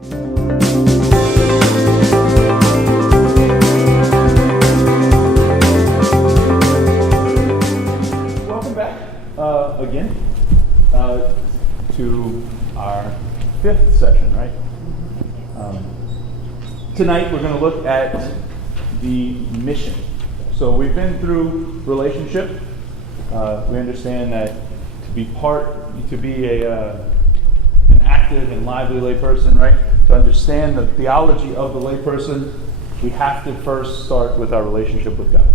Welcome back again to our fifth session, right? Tonight we're going to look at the mission. So we've been through relationship. We understand that to be an active and lively layperson, right? To understand the theology of the layperson, we have to first start with our relationship with God.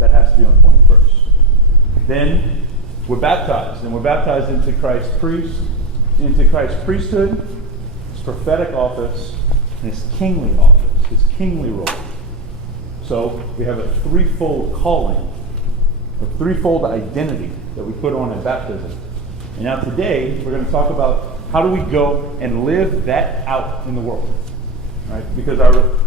That has to be on point first. Then we're baptized, and we're baptized into Christ's priesthood, his prophetic office, and his kingly office, his kingly role. So we have a threefold calling, a threefold identity that we put on at baptism. And now today, we're going to talk about how do we go and live that out in the world, right? Because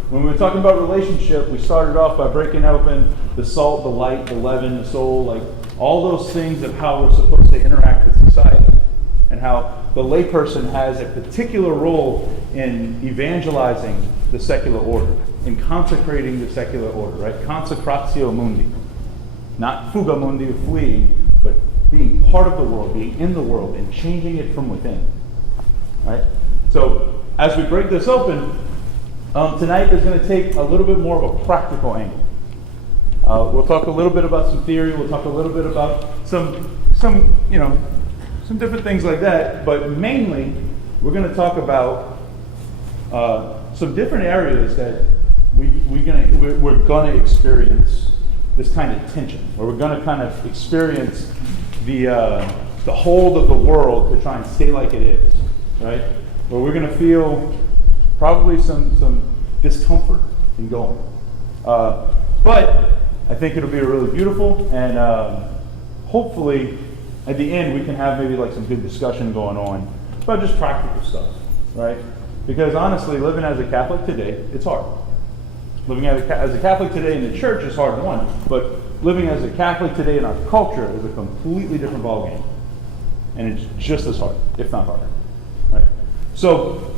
when we were talking about relationship, we started off by breaking open the salt, the light, the leaven, the soul, like all those things of how we're supposed to interact with society, and how the layperson has a particular role in evangelizing the secular order, in consecrating the secular order, right? Consecratio mundi. Not fuga mundi, fleeing, but being part of the world, being in the world, and changing it from within, right? So as we break this open, tonight is going to take a little bit more of a practical angle. We'll talk a little bit about some theory. We'll talk a little bit about some different things like that. But mainly, we're going to talk about some different areas that we're going to experience this kind of tension, where we're going to kind of experience the hold of the world to try and stay like it is, right? Where we're going to feel probably some discomfort in going. But I think it'll be really beautiful, and hopefully at the end we can have maybe like some good discussion going on about just practical stuff, right? Because honestly, living as a Catholic today, it's hard. Living as a Catholic today in the church is hard, one, but living as a Catholic today in our culture is a completely different ballgame. And it's just as hard, if not harder, right? So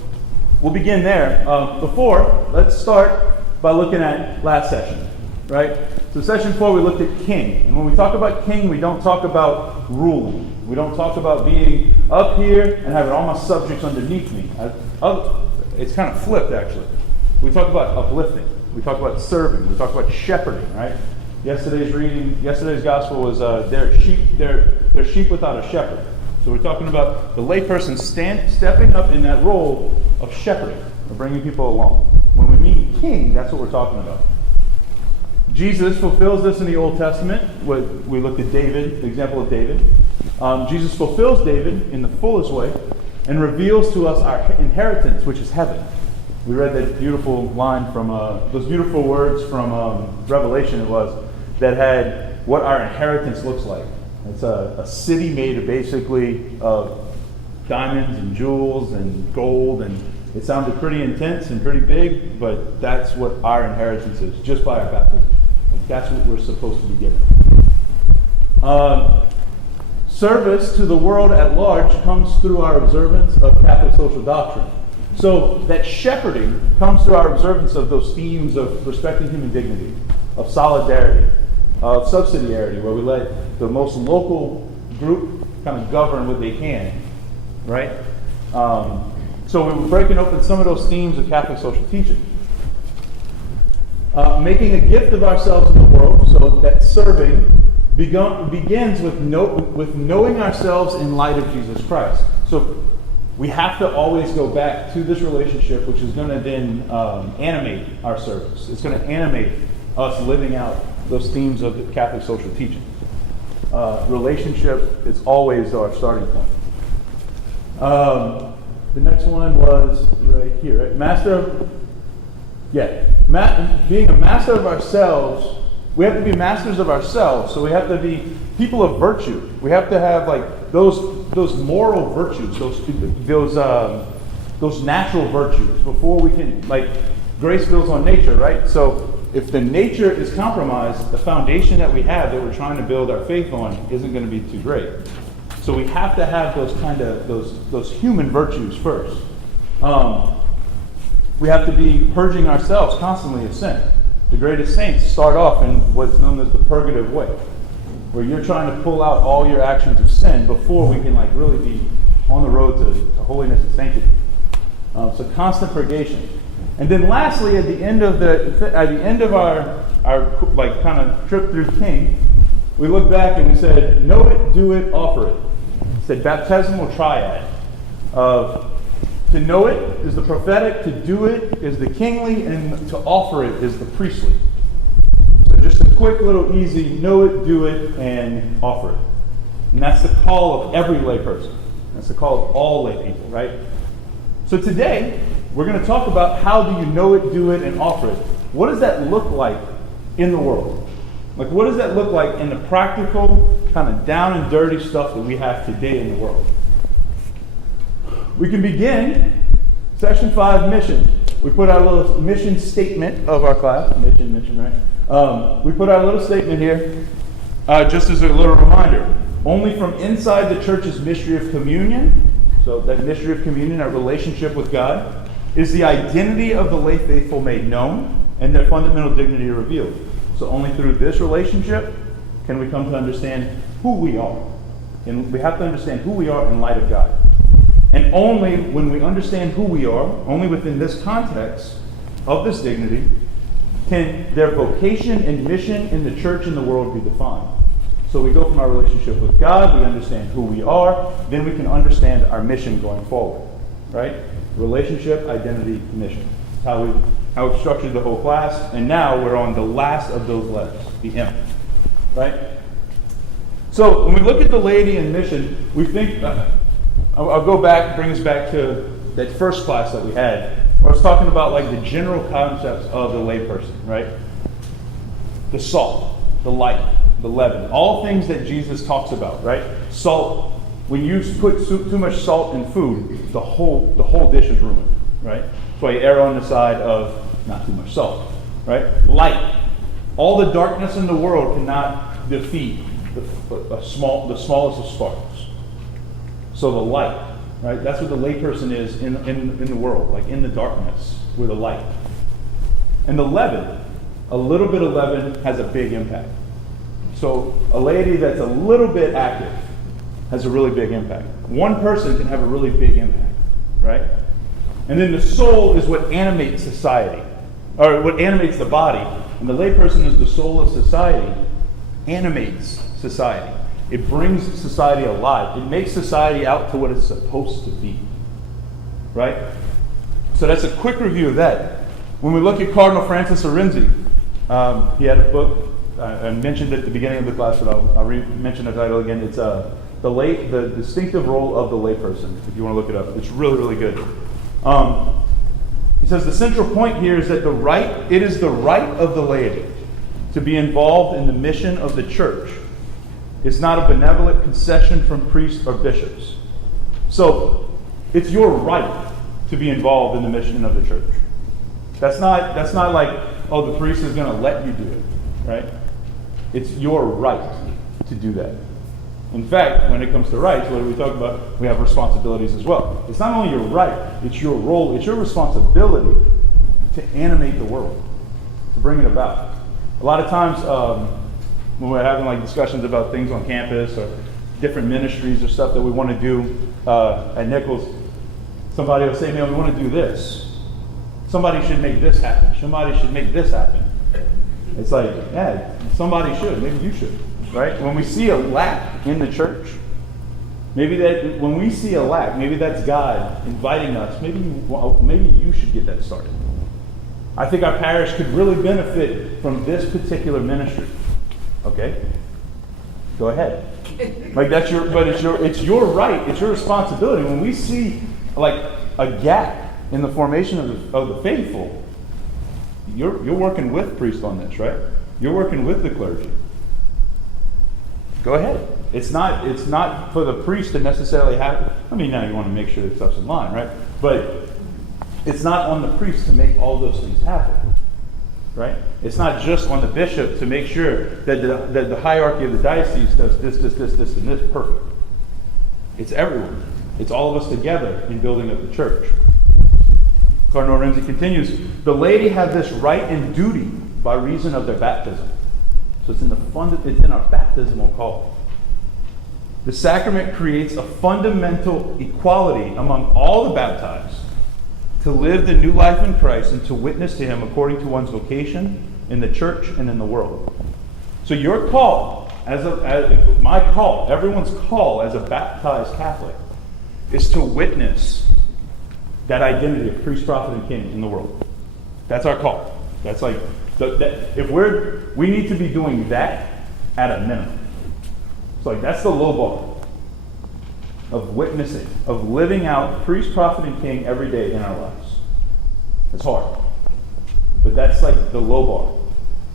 we'll begin there. Let's start by looking at last session, right? So session 4, we looked at king. And when we talk about king, we don't talk about ruling. We don't talk about being up here and having all my subjects underneath me. It's kind of flipped, actually. We talk about uplifting. We talk about serving. We talk about shepherding, right? Yesterday's gospel was they're sheep without a shepherd. So we're talking about the layperson stepping up in that role of shepherding, or bringing people along. When we mean king, that's what we're talking about. Jesus fulfills this in the Old Testament. We looked at David, the example of David. Jesus fulfills David in the fullest way and reveals to us our inheritance, which is heaven. We read that beautiful line from those beautiful words from Revelation. It was that had what our inheritance looks like. It's a city made of basically of diamonds and jewels and gold, and it sounded pretty intense and pretty big, but that's what our inheritance is, just by our baptism. Like, that's what we're supposed to be given. Service to the world at large comes through our observance of Catholic social doctrine. So that shepherding comes through our observance of those themes of respecting human dignity, of solidarity, of subsidiarity, where we let the most local group kind of govern what they can, right? So we were breaking open some of those themes of Catholic social teaching. Making a gift of ourselves in the world, so that serving begins with knowing ourselves in light of Jesus Christ. So we have to always go back to this relationship, which is going to then animate our service. It's going to animate us living out those themes of the Catholic social teaching. Relationship is always our starting point. The next one was right here, right? Being a master of ourselves. We have to be masters of ourselves, so we have to be people of virtue. We have to have like those moral virtues, those natural virtues before we can, like, grace builds on nature, right? So if the nature is compromised, the foundation that we have that we're trying to build our faith on isn't going to be too great. So we have to have those human virtues first. we have to be purging ourselves constantly of sin. The greatest saints start off in what's known as the purgative way, where you're trying to pull out all your actions of sin before we can really be on the road to holiness and sanctity. So constant purgation. And then lastly, at the end of our kind of trip through King, we look back and we said, know it, do it, offer it. It said baptismal triad of to know it is the prophetic, to do it is the kingly, and to offer it is the priestly. So just a quick little easy know it, do it, and offer it. And that's the call of every lay person. That's the call of all lay people, right? So today, we're going to talk about how do you know it, do it, and offer it. What does that look like in the world? What does that look like in the practical, kind of down and dirty stuff that we have today in the world? We can begin section 5, mission. We put our little mission statement of our class. Mission, right? We put our little statement here just as a little reminder. Only from inside the church's mystery of communion, so that mystery of communion, our relationship with God, is the identity of the lay faithful made known and their fundamental dignity revealed. So only through this relationship can we come to understand who we are. And we have to understand who we are in light of God. And only when we understand who we are, only within this context of this dignity, can their vocation and mission in the church and the world be defined. So we go from our relationship with God, we understand who we are, then we can understand our mission going forward. Right? Relationship, identity, mission. How we've structured the whole class, and now we're on the last of those letters, the M. Right? So when we look at the laity and mission, we think, I'll go back, bring us back to that first class that we had, where I was talking about the general concepts of the layperson, right? The salt, the light, the leaven, all things that Jesus talks about, right? Salt, when you put too much salt in food, the whole dish is ruined, right? That's why you err on the side of not too much salt, right? Light, all the darkness in the world cannot defeat the smallest of sparks. So the light, right? That's what the layperson is in the world, in the darkness, with a light. And the leaven, a little bit of leaven has a big impact. So a laity that's a little bit active has a really big impact. One person can have a really big impact, right? And then the soul is what animates society, or what animates the body. And the layperson is the soul of society, animates society. It brings society alive. It makes society out to what it's supposed to be. Right? So that's a quick review of that. When we look at Cardinal Francis Arinzi, he had a book, I mentioned it at the beginning of the class, but I'll mention the title again. It's the distinctive role of the layperson, if you want to look it up. It's really, really good. He says the central point here is that it is the right of the laity to be involved in the mission of the church. It's not a benevolent concession from priests or bishops. So it's your right to be involved in the mission of the church. That's not the priest is going to let you do it, right? It's your right to do that. In fact, when it comes to rights, what do we talk about? We have responsibilities as well. It's not only your right, it's your role, it's your responsibility to animate the world, to bring it about. A lot of times, when we're having discussions about things on campus or different ministries or stuff that we want to do at Nichols, somebody will say, man, we want to do this. Somebody should make this happen. Somebody should make this happen. It's yeah, somebody should. Maybe you should, right? When we see a lack in the church, maybe that's God inviting us. Maybe you should get that started. I think our parish could really benefit from this particular ministry. Okay, go ahead. It's your right, it's your responsibility. When we see a gap in the formation of the faithful, you're working with priests on this, right? You're working with the clergy. Go ahead. It's not for the priest to necessarily have. Now you want to make sure that stuff's in line, right? But it's not on the priest to make all those things happen. Right? It's not just on the bishop to make sure that the hierarchy of the diocese does this, and this perfect. It's everyone. It's all of us together in building up the church. Cardinal Renzi continues, the laity have this right and duty by reason of their baptism. So it's in our baptismal call. The sacrament creates a fundamental equality among all the baptized to live the new life in Christ and to witness to him according to one's vocation in the church and in the world. So your call, my call, everyone's call as a baptized Catholic, is to witness that identity of priest, prophet, and king in the world. That's our call. That's like, we need to be doing that at a minimum. So like that's the low bar of witnessing, of living out priest, prophet, and king every day in our lives. It's hard. But that's like the low bar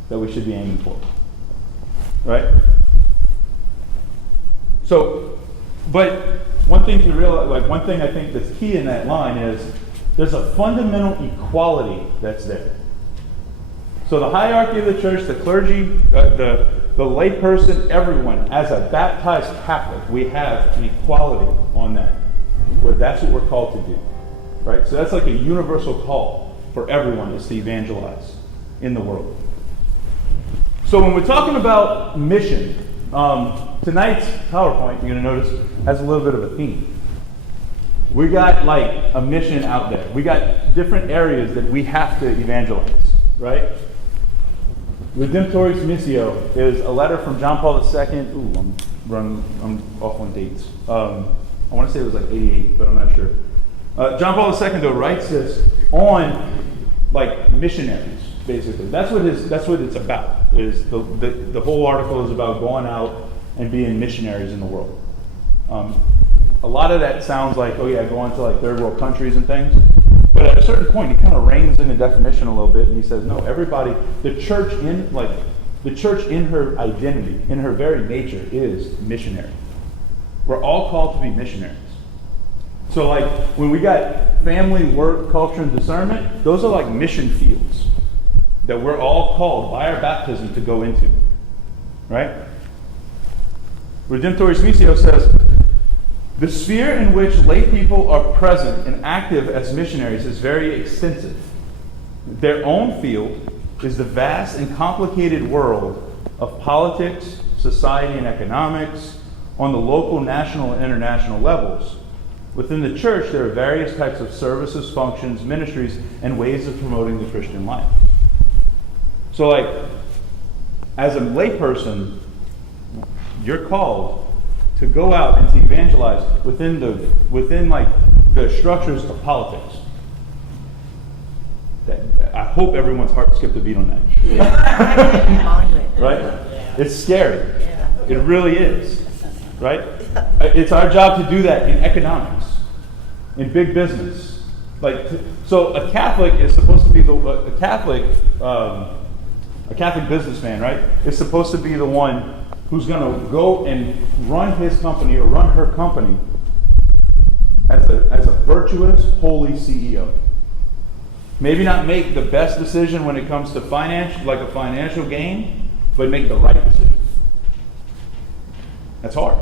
that we should be aiming for. Right? So, but one thing to realize, like one thing I think that's key in that line is there's a fundamental equality that's there. So the hierarchy of the church, the clergy, the layperson, everyone, as a baptized Catholic, we have an equality on that, where that's what we're called to do. Right? So that's like a universal call for everyone is to evangelize in the world. So when we're talking about mission, tonight's PowerPoint, you're going to notice, has a little bit of a theme. We got like a mission out there. We got different areas that we have to evangelize, right? Redemptoris Missio is a letter from John Paul II. I'm off on dates. I want to say it was like 88, but I'm not sure. John Paul II though writes this on like missionaries, basically. That's what it's about. Is the whole article is about going out and being missionaries in the world. A lot of that sounds like, oh yeah, going to like third world countries and things. But at a certain point, he kind of reins in the definition a little bit, and he says, no, everybody, the church in her identity, in her very nature, is missionary. We're all called to be missionaries. So like when we got family, work, culture, and discernment, those are like mission fields that we're all called by our baptism to go into. Right? Redemptoris Missio says, the sphere in which lay people are present and active as missionaries is very extensive. Their own field is the vast and complicated world of politics, society, and economics on the local, national, and international levels. Within the church, there are various types of services, functions, ministries, and ways of promoting the Christian life. So like, as a layperson, you're called to go out and to evangelize within like the structures of politics. I hope everyone's heart skipped a beat on that. Right? It's scary. It really is. Right? It's our job to do that in economics, in big business. So a Catholic is supposed to be a Catholic businessman, right? Is supposed to be the one who's going to go and run his company or run her company as a virtuous, holy CEO. Maybe not make the best decision when it comes to a financial gain, but make the right decision. That's hard.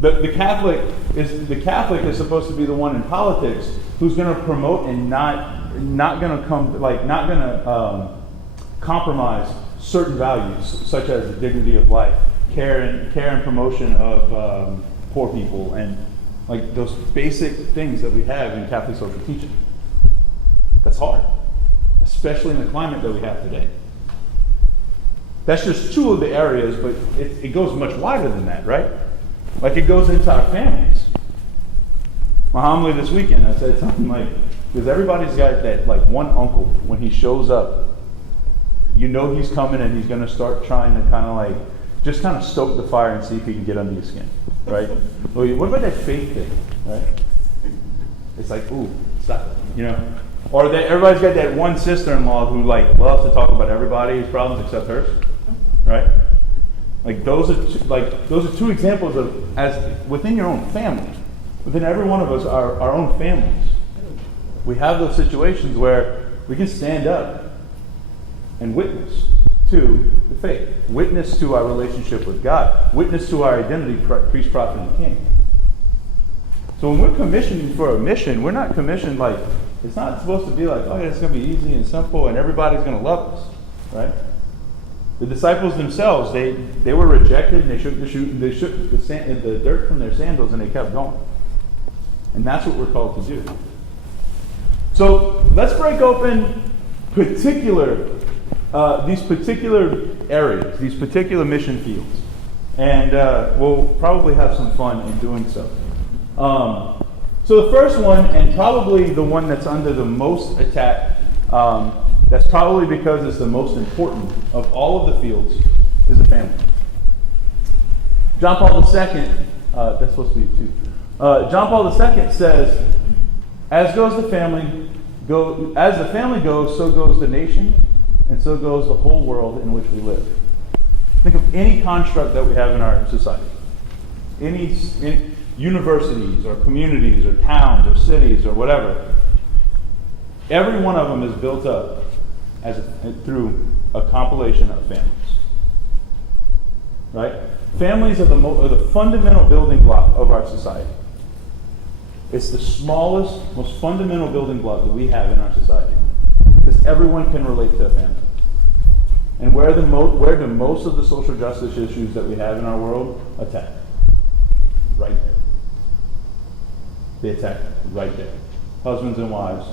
The Catholic is supposed to be the one in politics who's going to promote and not going to compromise certain values, such as the dignity of life, care and promotion of poor people, and like those basic things that we have in Catholic social teaching. That's hard, especially in the climate that we have today. That's just two of the areas, but it goes much wider than that, right? Like it goes into our families. My homily this weekend, I said something like, because everybody's got that like one uncle, when he shows up, you know he's coming and he's going to start trying to kind of stoke the fire and see if he can get under your skin, right? Well, what about that faith thing, right? It's like, ooh, stop it, Or that everybody's got that one sister-in-law who like loves to talk about everybody's problems except hers, right? Like those are two examples of, as within your own family, within every one of us, our own families, we have those situations where we can stand up and witness to the faith, witness to our relationship with God, witness to our identity, priest, prophet, and king. So when we're commissioning for a mission, we're not commissioned like, it's not supposed to be like, oh yeah, it's going to be easy and simple and everybody's going to love us, right? The disciples themselves, they were rejected and they shook the dirt from their sandals and they kept going. And that's what we're called to do. So let's break open these particular areas, these particular mission fields. And we'll probably have some fun in doing so. So the first one, and probably the one that's under the most attack, that's probably because it's the most important of all of the fields, is the family. John Paul II, that's supposed to be two. John Paul II says, as the family goes, so goes the nation, and so goes the whole world in which we live. Think of any construct that we have in our society. Any universities or communities or towns or cities or whatever. Every one of them is built up through a compilation of families. Right? Families are the fundamental building block of our society. It's the smallest, most fundamental building block that we have in our society. Because everyone can relate to a family. And where do most of the social justice issues that we have in our world attack? Right there. They attack right there. Husbands and wives,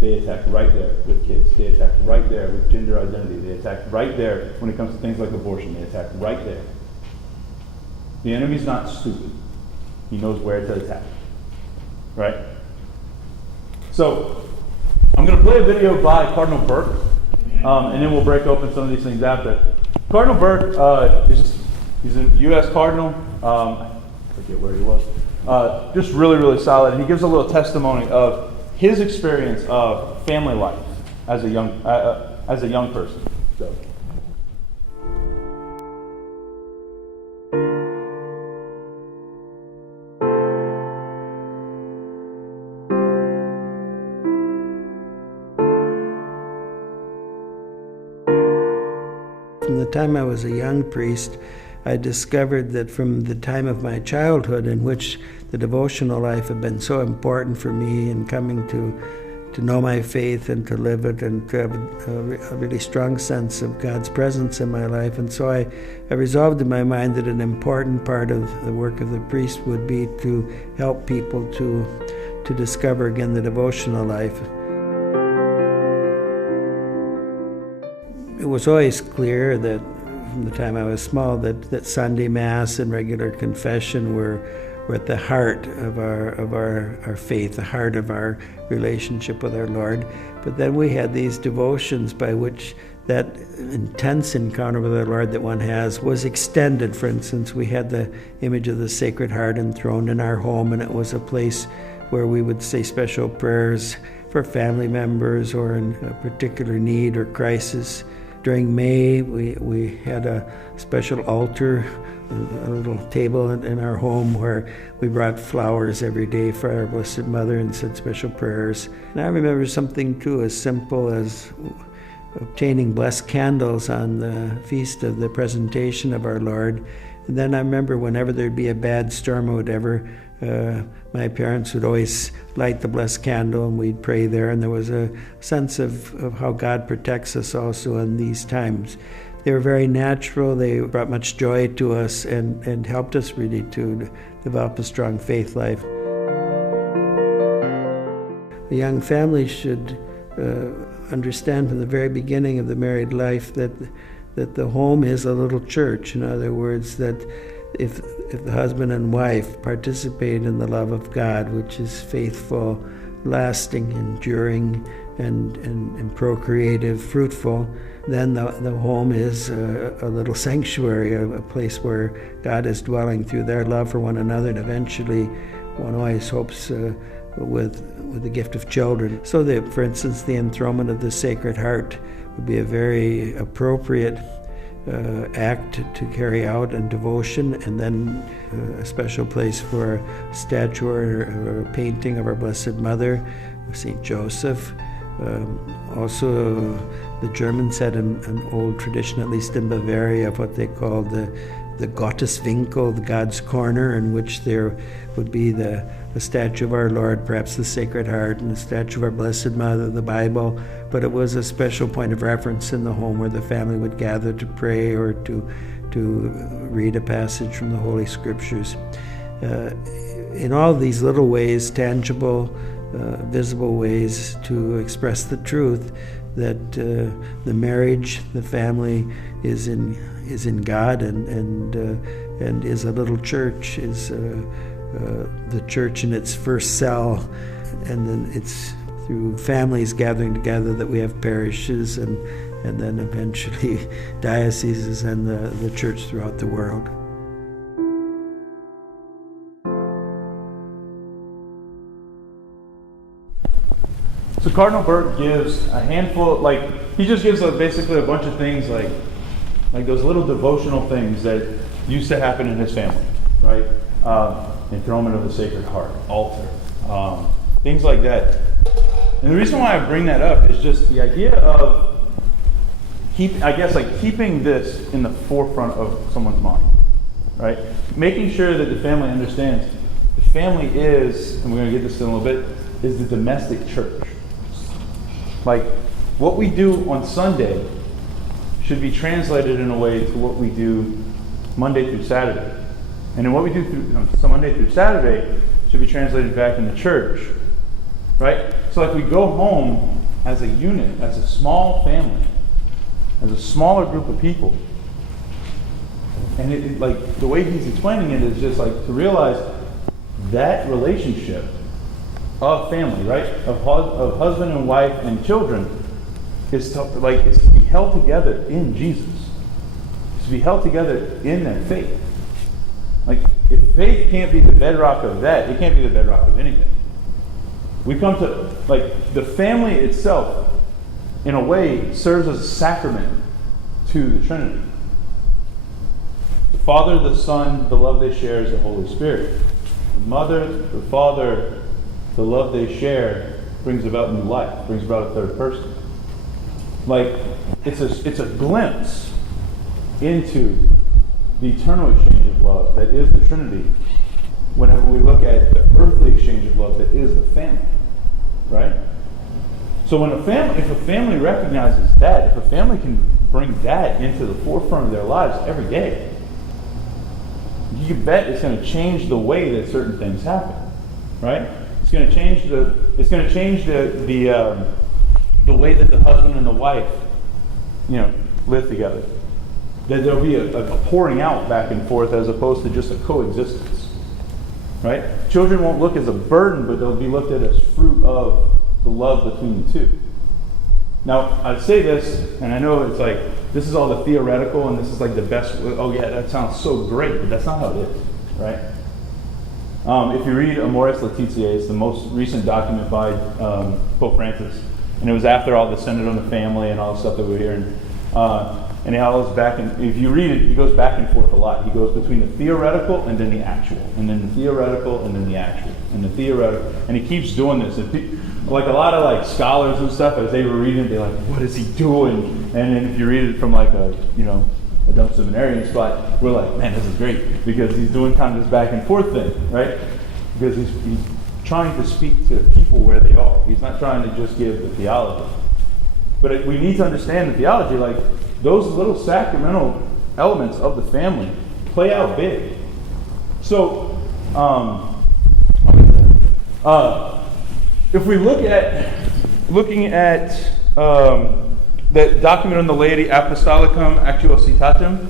they attack right there with kids. They attack right there with gender identity. They attack right there when it comes to things like abortion. They attack right there. The enemy's not stupid. He knows where to attack. Right? So, I'm going to play a video by Cardinal Burke, and then we'll break open some of these things after. Cardinal Burke, he's a U.S. Cardinal. I forget where he was. Just really, really solid. And he gives a little testimony of his experience of family life as a young person. So. From the time I was a young priest, I discovered that from the time of my childhood, in which the devotional life had been so important for me in coming to know my faith and to live it and to have a really strong sense of God's presence in my life. And so I resolved in my mind that an important part of the work of the priest would be to help people to discover again the devotional life. It was always clear that from the time I was small that Sunday Mass and regular confession were at the heart of our faith, the heart of our relationship with our Lord. But then we had these devotions by which that intense encounter with our Lord that one has was extended. For instance, we had the image of the Sacred Heart enthroned in our home, and it was a place where we would say special prayers for family members or in a particular need or crisis. During May, we had a special altar, a little table in our home where we brought flowers every day for our Blessed Mother and said special prayers. And I remember something too as simple as obtaining blessed candles on the feast of the presentation of our Lord. And then I remember whenever there'd be a bad storm or whatever, my parents would always light the blessed candle and we'd pray there, and there was a sense of how God protects us also in these times. They were very natural, they brought much joy to us and helped us really to develop a strong faith life. A young family should understand from the very beginning of the married life that the home is a little church. In other words, that if the husband and wife participate in the love of God, which is faithful, lasting, enduring, and procreative, fruitful, then the home is a little sanctuary, a place where God is dwelling through their love for one another, and eventually one always hopes with the gift of children. So that, for instance, the enthronement of the Sacred Heart would be a very appropriate act to carry out in devotion, and then a special place for a statue or a painting of our Blessed Mother, St. Joseph. Also, the Germans had an old tradition, at least in Bavaria, of what they called the Gotteswinkel, the God's corner, in which there would be the statue of our Lord, perhaps the Sacred Heart, and the statue of our Blessed Mother, the Bible. But it was a special point of reference in the home where the family would gather to pray or to read a passage from the Holy Scriptures. In all these little ways, tangible, visible ways to express the truth that the marriage, the family is in God and is a little church, is the church in its first cell, and then it's through families gathering together that we have parishes and then eventually dioceses and the church throughout the world. So Cardinal Burke gives a handful, he just gives basically a bunch of things like those little devotional things that used to happen in his family, right? Enthronement of the Sacred Heart, altar, things like that. And the reason why I bring that up is just the idea of keeping this in the forefront of someone's mind, right? Making sure that the family understands the family is, and we're going to get this in a little bit, is the domestic church. Like, what we do on Sunday should be translated in a way to what we do Monday through Saturday. And then what we do through Monday through Saturday should be translated back in the church, right? So like we go home as a unit, as a small family, as a smaller group of people. And the way he's explaining it is just like to realize that relationship of family, right? Of husband and wife and children is to be held together in Jesus. It's to be held together in that faith. Like, if faith can't be the bedrock of that, it can't be the bedrock of anything. We come to, the family itself, in a way, serves as a sacrament to the Trinity. The Father, the Son, the love they share is the Holy Spirit. The Mother, the Father, the love they share brings about new life, brings about a third person. It's a glimpse into the eternal exchange of love that is the Trinity whenever we look at the earthly exchange of love that is the family, right? So if a family recognizes that, if a family can bring that into the forefront of their lives every day, you can bet it's going to change the way that certain things happen, right? It's going to change the way that the husband and the wife, live together. That there'll be a pouring out back and forth as opposed to just a coexistence, right? Children won't look as a burden, but they'll be looked at as fruit of the love between the two. Now, I say this, and I know it's this is all the theoretical, and this is the best. Oh yeah, that sounds so great, but that's not how it is, right? If you read Amoris Laetitia, it's the most recent document by Pope Francis, and it was after all the Synod on the Family and all the stuff that we're hearing. And he goes back, and if you read it, he goes back and forth a lot. He goes between the theoretical and then the actual, and then the theoretical and then the actual, and the theoretical, and he keeps doing this. And a lot of scholars and stuff, as they were reading it, they're like, "What is he doing?" And then if you read it from a dumb seminarian spot, we're like, "Man, this is great," because he's doing kind of this back and forth thing, right? Because he's trying to speak to people where they are. He's not trying to just give the theology. But we need to understand the theology, those little sacramental elements of the family play out big. So, if we looking at that document on the Laity, Apostolicum Actuositatem,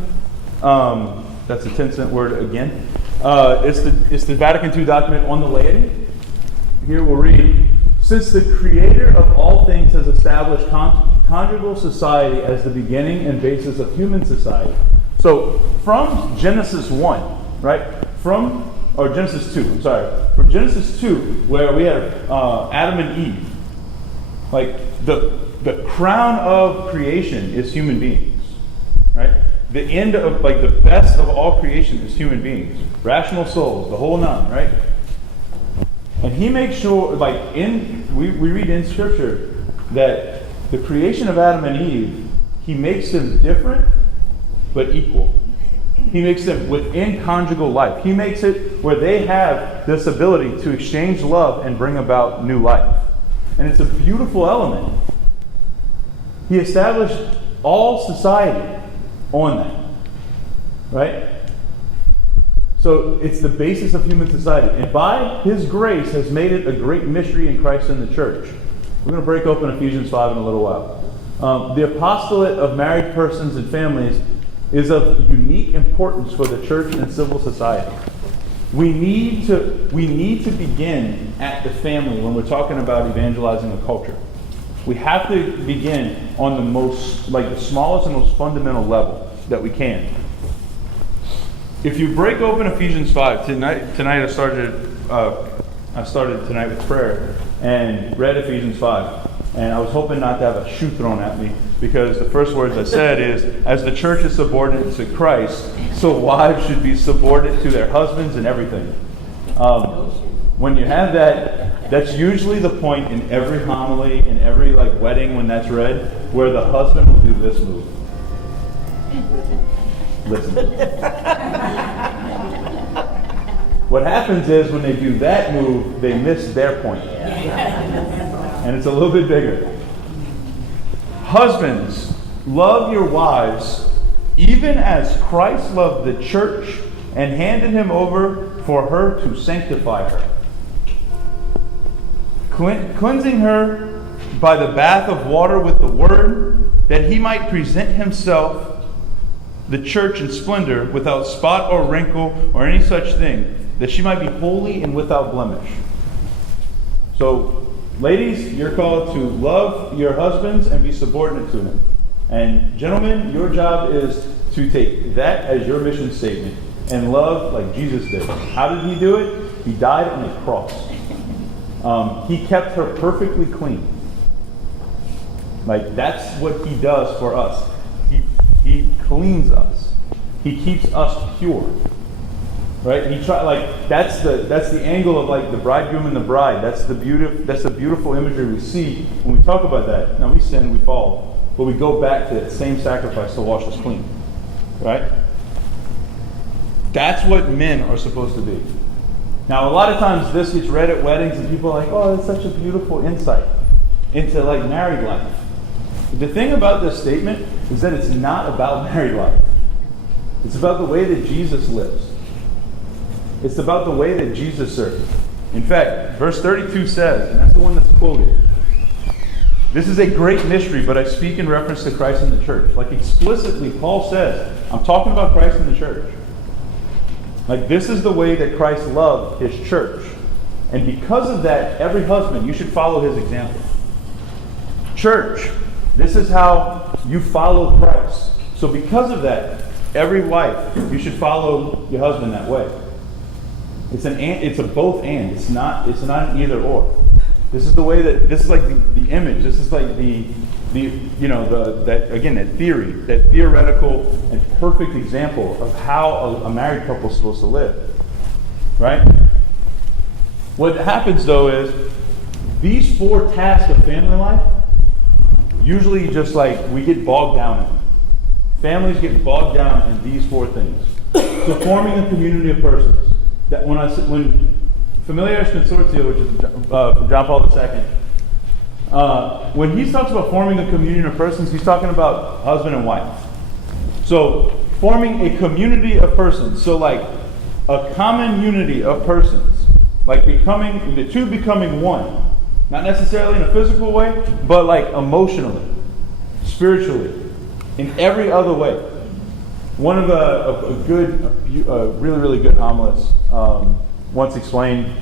that's a 10-cent word again. It's the Vatican II document on the laity. Here we'll read, since the Creator of all things has established conjugal society as the beginning and basis of human society. So from Genesis 1, right? From Genesis 2, I'm sorry. From Genesis 2, where we have Adam and Eve, the crown of creation is human beings, right? The end of, the best of all creation is human beings. Rational souls, the whole nine, right? And he makes sure, we read in Scripture that the creation of Adam and Eve, he makes them different but equal. He makes them within conjugal life. He makes it where they have this ability to exchange love and bring about new life. And it's a beautiful element. He established all society on that. Right? So it's the basis of human society. And by His grace has made it a great mystery in Christ and the church. We're going to break open Ephesians 5 in a little while. The apostolate of married persons and families is of unique importance for the church and civil society. We need to begin at the family when we're talking about evangelizing a culture. We have to begin on the most, like the smallest and most fundamental level that we can. If you break open Ephesians 5, tonight I started tonight with prayer and read Ephesians 5. And I was hoping not to have a shoe thrown at me, because the first words I said is, as the church is subordinate to Christ, so wives should be subordinate to their husbands and everything. When you have that, that's usually the point in every homily, in every wedding when that's read, where the husband will do this move. Listen. What happens is when they do that move, they miss their point. And it's a little bit bigger. Husbands, love your wives, even as Christ loved the church and handed him over for her to sanctify her, cleansing her by the bath of water with the word, that he might present himself, the church, in splendor, without spot or wrinkle or any such thing, that she might be holy and without blemish. So, ladies, you're called to love your husbands and be subordinate to him. And gentlemen, your job is to take that as your mission statement and love like Jesus did. How did he do it? He died on a cross. He kept her perfectly clean. That's what he does for us. He cleans us. He keeps us pure. Right? That's the angle of the bridegroom and the bride. That's the beautiful imagery we see when we talk about that. Now we sin, we fall, but we go back to that same sacrifice to wash us clean. Right? That's what men are supposed to be. Now a lot of times this gets read at weddings and people are like, oh, it's such a beautiful insight into married life. The thing about this statement is that it's not about married life. It's about the way that Jesus lives. It's about the way that Jesus served. In fact, verse 32 says, and that's the one that's quoted, this is a great mystery, but I speak in reference to Christ and the church. Explicitly, Paul says, I'm talking about Christ and the church. This is the way that Christ loved his church. And because of that, every husband, you should follow his example. Church, this is how you follow Christ. So because of that, every wife, you should follow your husband that way. It's a both and. It's not an either or. This is the way this is the image. This is that theory, that theoretical and perfect example of how a married couple is supposed to live. Right? What happens though is these 4 tasks of family life usually just we get bogged down in. Families get bogged down in these 4 things. So forming a community of persons. That when Familiaris Consortio, which is from John Paul II, when he talks about forming a communion of persons, he's talking about husband and wife. So forming a community of persons, so a common unity of persons, the two becoming one, not necessarily in a physical way, but emotionally, spiritually, in every other way. One of a really, really good homilists once explained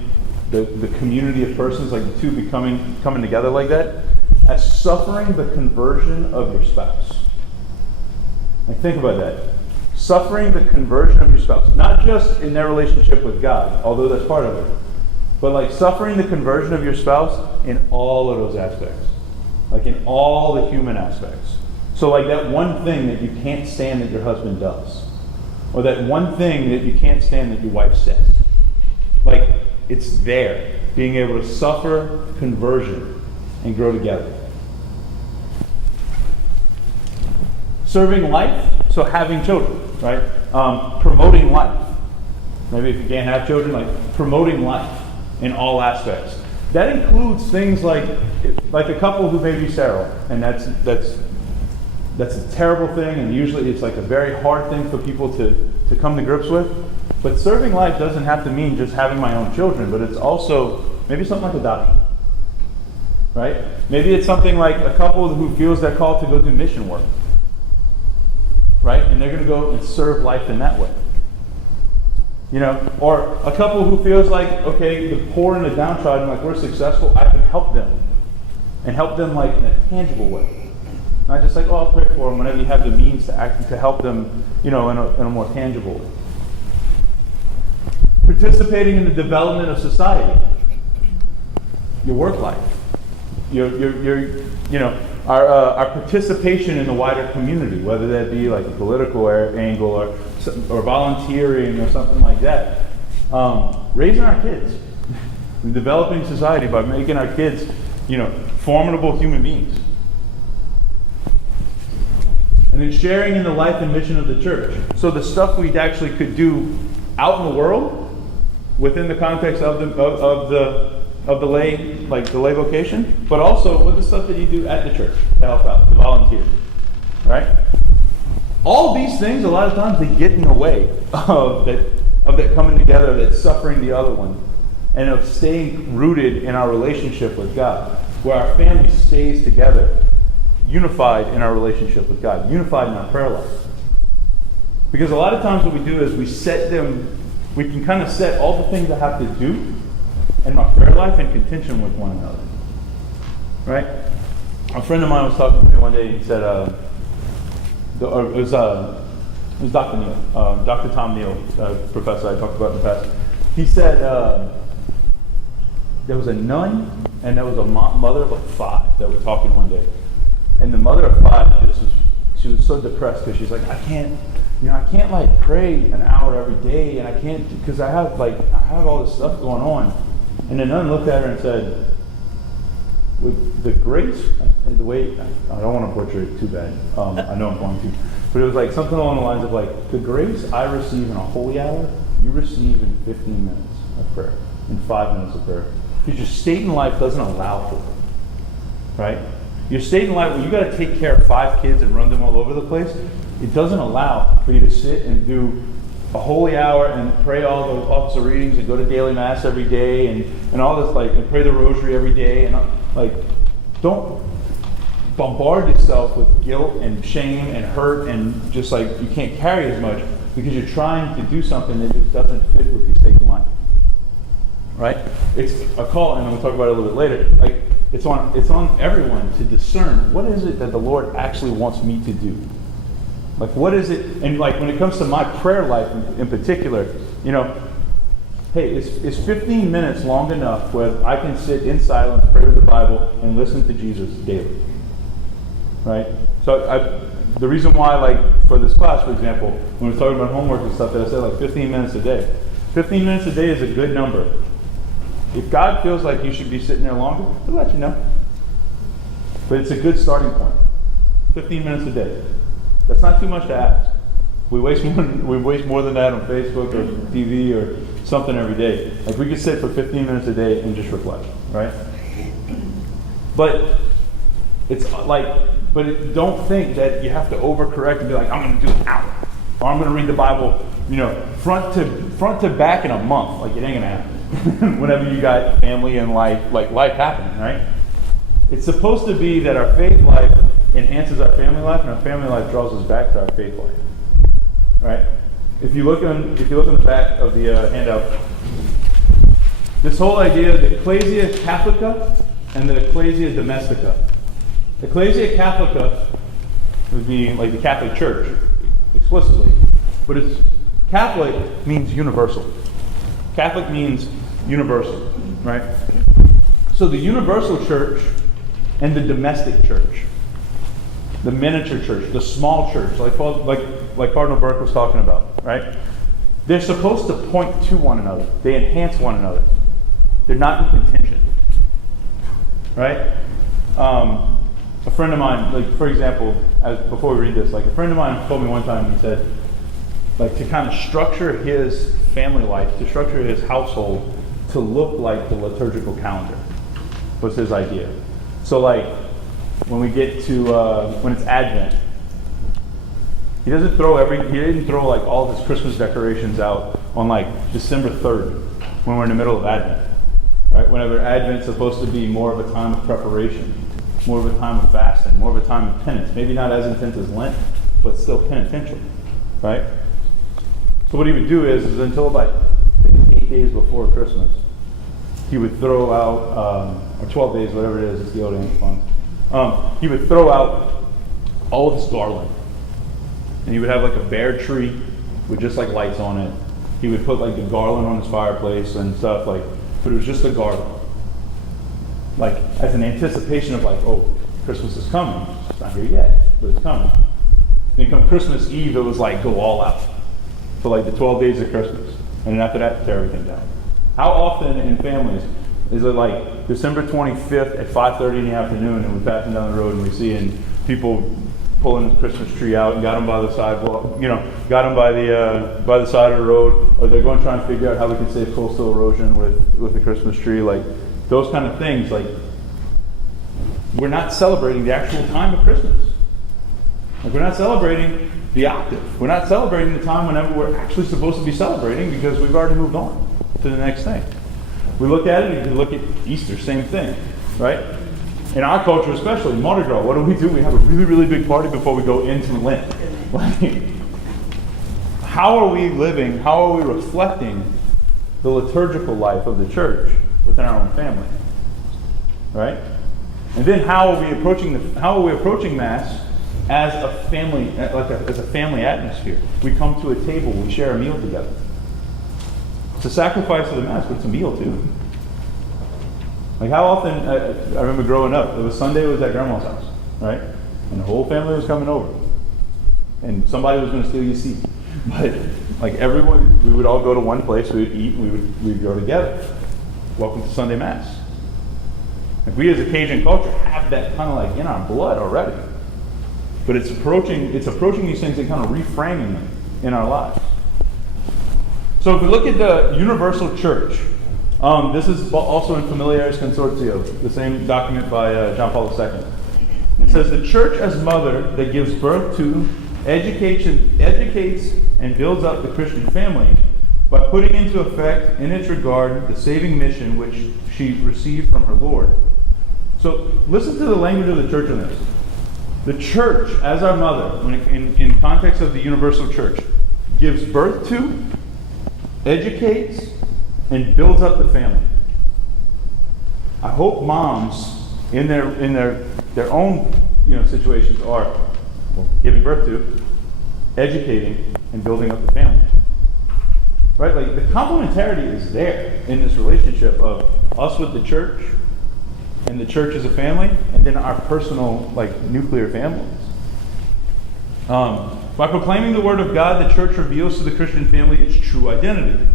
the community of persons, the two coming together like that, as suffering the conversion of your spouse. Think about that. Suffering the conversion of your spouse. Not just in their relationship with God, although that's part of it, but suffering the conversion of your spouse in all of those aspects. In all the human aspects. So that one thing that you can't stand that your husband does. Or that one thing that you can't stand that your wife says. It's there. Being able to suffer conversion and grow together. Serving life. So having children, right? Promoting life. Maybe if you can't have children, like promoting life in all aspects. That includes things like a couple who may be sterile, and that's a terrible thing, and usually it's like a very hard thing for people to come to grips with. But serving life doesn't have to mean just having my own children, but it's also maybe something like adoption, right? Maybe it's something like a couple who feels they're called to go do mission work, right? And they're going to go and serve life in that way. You know, or a couple who feels like, okay, the poor and the downtrodden, like we're successful, I can help them. And help them like in a tangible way. Not just like, oh, I'll pray for them whenever you have the means to help them, you know, in a more tangible way. Participating in the development of society. Your work life. Our participation in the wider community, whether that be like a political angle or volunteering or something like that. Raising our kids, and developing society by making our kids, you know, formidable human beings. And then sharing in the life and mission of the church. So the stuff we actually could do out in the world, within the context of the lay vocation, but also with the stuff that you do at the church to help out, to volunteer, right? All these things, a lot of times, they get in the way of that coming together, that suffering the other one, and of staying rooted in our relationship with God, where our family stays together, unified in our relationship with God, unified in our prayer life. Because a lot of times what we do is we can kind of set all the things I have to do in my prayer life in contention with one another. Right? A friend of mine was talking to me one day, and he said, it was Dr. Neal, Dr. Tom Neal, professor I talked about in the past. He said there was a nun and there was a mother of 5 that were talking one day. And the mother of 5 she was so depressed because she's like, I can't like pray an hour every day, and I can't because I have all this stuff going on. And the nun looked at her and said, with the grace, the way, I don't want to butcher it too bad, I know I'm going to, but it was like something along the lines of like, the grace I receive in a holy hour, you receive in 15 minutes of prayer, in 5 minutes of prayer. Because your state in life doesn't allow for it, right? Your state in life, when you got to take care of 5 kids and run them all over the place, it doesn't allow for you to sit and do a holy hour and pray all the office of readings and go to daily mass every day and all this, like, and pray the rosary every day, and like, don't bombard yourself with guilt and shame and hurt and just like you can't carry as much because you're trying to do something that just doesn't fit with your state in life. Right? It's a call, and we'll talk about it a little bit later. Like, it's on everyone to discern what is it that the Lord actually wants me to do. Like, what is it? And like, when it comes to my prayer life in particular, you know, hey, is 15 minutes long enough where I can sit in silence, pray with the Bible, and listen to Jesus daily? Right? So the reason why, like, for this class, for example, when we're talking about homework and stuff, that I said like 15 minutes a day. 15 minutes a day is a good number. If God feels like you should be sitting there longer, He'll let you know. But it's a good starting point. 15 minutes a day. That's not too much to ask. We waste more than that on Facebook or TV or something every day. Like, we could sit for 15 minutes a day and just reflect, right? But it's like, don't think that you have to overcorrect and be like, I'm going to do an hour, or I'm going to read the Bible, you know, front to back in a month. Like, it ain't going to happen. Whenever you got family and life happening, right? It's supposed to be that our faith life enhances our family life, and our family life draws us back to our faith life. Right? If you look on the back of the handout, this whole idea of the Ecclesia Catholica and the Ecclesia Domestica. Ecclesia Catholica would be like the Catholic Church, explicitly, but it's Catholic means universal. Catholic means universal, right? So the universal church and the domestic church, the miniature church, the small church, like Cardinal Burke was talking about, right? They're supposed to point to one another. They enhance one another. They're not in contention, right? A friend of mine, like for example, before we read this, like a friend of mine told me one time, he said, like to kind of structure his family life, to structure his household to look like the liturgical calendar was his idea. So like when we get to, when it's Advent, he didn't throw like all of his Christmas decorations out on like December 3rd when we're in the middle of Advent. Right? Whenever Advent's supposed to be more of a time of preparation, more of a time of fasting, more of a time of penance. Maybe not as intense as Lent, but still penitential. Right? So what he would do is until about I think 8 days before Christmas, he would throw out, or 12 days, whatever it is, it's the old ant fund. He would throw out all of his garland. And he would have like a bare tree with just like lights on it. He would put like the garland on his fireplace and stuff, like, but it was just a garland. Like as an anticipation of like, oh, Christmas is coming. It's not here yet, but it's coming. Then come Christmas Eve, it was like go all out for like the 12 days of Christmas. And then after that, tear everything down. How often in families is it like December 25th at 5:30 in the afternoon and we're passing down the road and we're seeing people pulling the Christmas tree out and got them by the sidewalk, got them by the side of the road, or they're going to try and figure out how we can save coastal erosion with the Christmas tree, like those kind of things. Like we're not celebrating the actual time of Christmas. Like we're not celebrating the octave. We're not celebrating the time whenever we're actually supposed to be celebrating because we've already moved on to the next thing. We look at it, you can look at Easter, same thing, right? In our culture especially, Mardi Gras, what do? We have a really, really big party before we go into Lent. Like, how are we living, how are we reflecting the liturgical life of the church within our own family? Right? And then how are we approaching Mass as a family, as a family atmosphere? We come to a table, we share a meal together. It's a sacrifice of the Mass, but it's a meal too. Like how often, I remember growing up, it was Sunday, was at grandma's house, right? And the whole family was coming over. And somebody was going to steal your seat. But like everyone, we would all go to one place, we would eat, and we'd go together. Welcome to Sunday Mass. Like we as a Cajun culture have that kind of like in our blood already. But it's approaching these things and kind of reframing them in our lives. So if we look at the universal church, this is also in Familiaris Consortio, the same document by John Paul II. It says, the church as mother that gives birth to, educates, and builds up the Christian family by putting into effect in its regard the saving mission which she received from her Lord. So listen to the language of the church in this. The church as our mother, in context of the universal church, gives birth to, educates, and builds up the family. I hope moms in their own situations are giving birth to, educating, and building up the family. Right? Like the complementarity is there in this relationship of us with the church and the church as a family, and then our personal nuclear families. By proclaiming the word of God, the church reveals to the Christian family its true identity,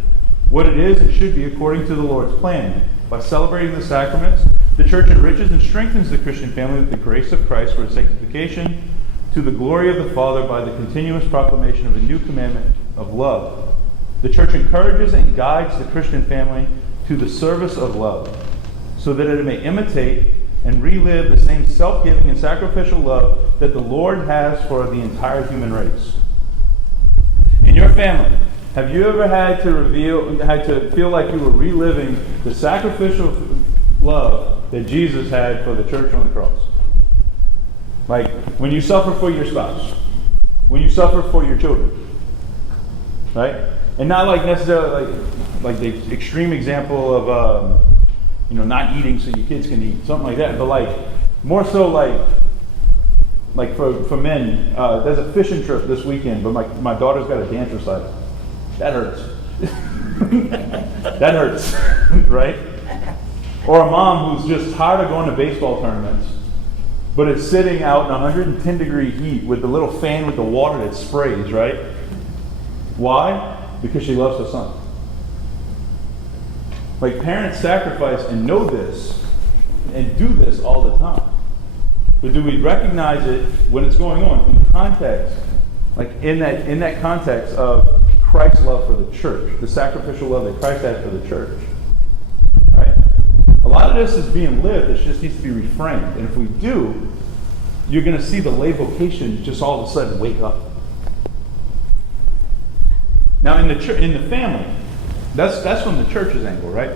what it is and should be according to the Lord's plan. By celebrating the sacraments, the church enriches and strengthens the Christian family with the grace of Christ for its sanctification, to the glory of the Father by the continuous proclamation of a new commandment of love. The church encourages and guides the Christian family to the service of love, so that it may imitate and relive the same self-giving and sacrificial love that the Lord has for the entire human race. In your family, have you ever had to feel like you were reliving the sacrificial love that Jesus had for the church on the cross? Like when you suffer for your spouse, when you suffer for your children, right? And not like necessarily like the extreme example of not eating so your kids can eat, something like that. But more so like for men, there's a fishing trip this weekend, but my daughter's got a dance recital. That hurts. That hurts, right? Or a mom who's just tired of going to baseball tournaments, but is sitting out in 110 degree heat with the little fan with the water that sprays, right? Why? Because she loves her son. Like parents sacrifice and know this and do this all the time. But do we recognize it when it's going on in context, like in that context of Christ's love for the church, the sacrificial love that Christ had for the church, right? A lot of this is being lived. It just needs to be reframed. And if we do, you're going to see the lay vocation just all of a sudden wake up. Now, in the family, that's from the church's angle, right?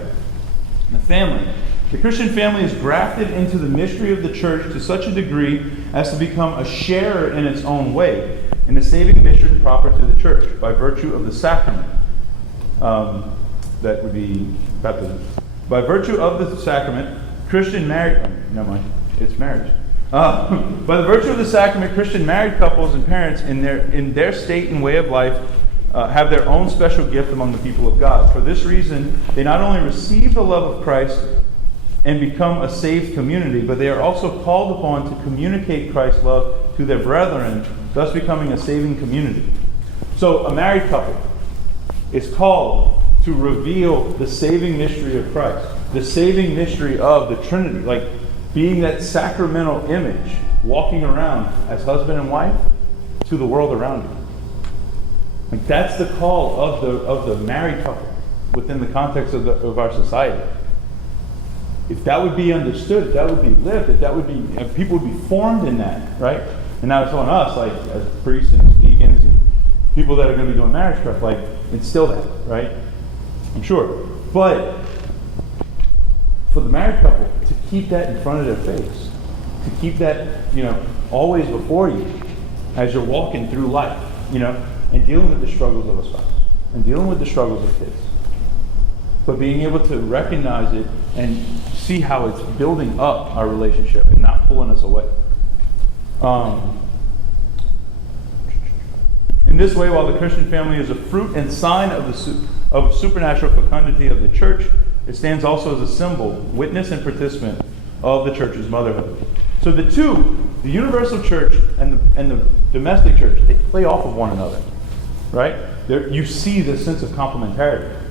The family. The Christian family is grafted into the mystery of the church to such a degree as to become a sharer in its own way in the saving mission proper to the church by virtue of the sacrament. That would be baptism. By virtue of the sacrament, Christian married... never mind, it's marriage. By the virtue of the sacrament, Christian married couples and parents in their state and way of life have their own special gift among the people of God. For this reason, they not only receive the love of Christ and become a saved community, but they are also called upon to communicate Christ's love to their brethren, thus becoming a saving community. So a married couple is called to reveal the saving mystery of Christ, the saving mystery of the Trinity, like being that sacramental image, walking around as husband and wife to the world around you. Like that's the call of the married couple within the context of our society. If that would be understood, if that would be lived, if people would be formed in that, right? And now it's on us, like as priests and as deacons and people that are going to be doing marriage prep, like instill that, right? I'm sure. But for the married couple, to keep that in front of their face, to keep that, always before you as you're walking through life, and dealing with the struggles of a spouse, and dealing with the struggles of kids. But being able to recognize it and see how it's building up our relationship and not pulling us away. In this way, while the Christian family is a fruit and sign of supernatural fecundity of the church, it stands also as a symbol, witness, and participant of the church's motherhood. So the universal church and the domestic church, they play off of one another, right? You see this sense of complementarity.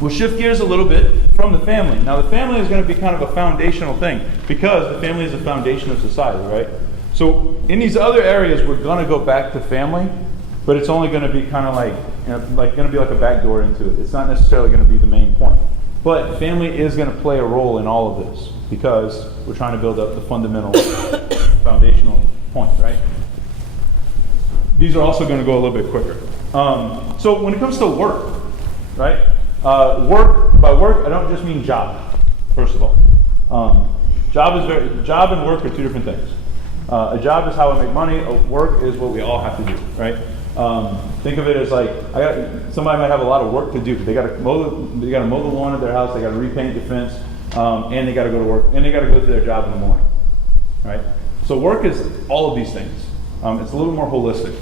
We'll shift gears a little bit from the family. Now, the family is going to be kind of a foundational thing because the family is the foundation of society, right? So in these other areas, we're going to go back to family, but it's only going to be kind of like going to be like a back door into it. It's not necessarily going to be the main point. But family is going to play a role in all of this because we're trying to build up the fundamental, foundational point, right? These are also going to go a little bit quicker. So when it comes to work, right? By work, I don't just mean job, first of all. Job and work are two different things. A job is how I make money. Work is what we all have to do, right? Think of it as like somebody might have a lot of work to do. They got to mow the lawn of their house. They got to repaint the fence, and they got to go to work, and they got to go to their job in the morning, right? So work is all of these things. It's a little more holistic.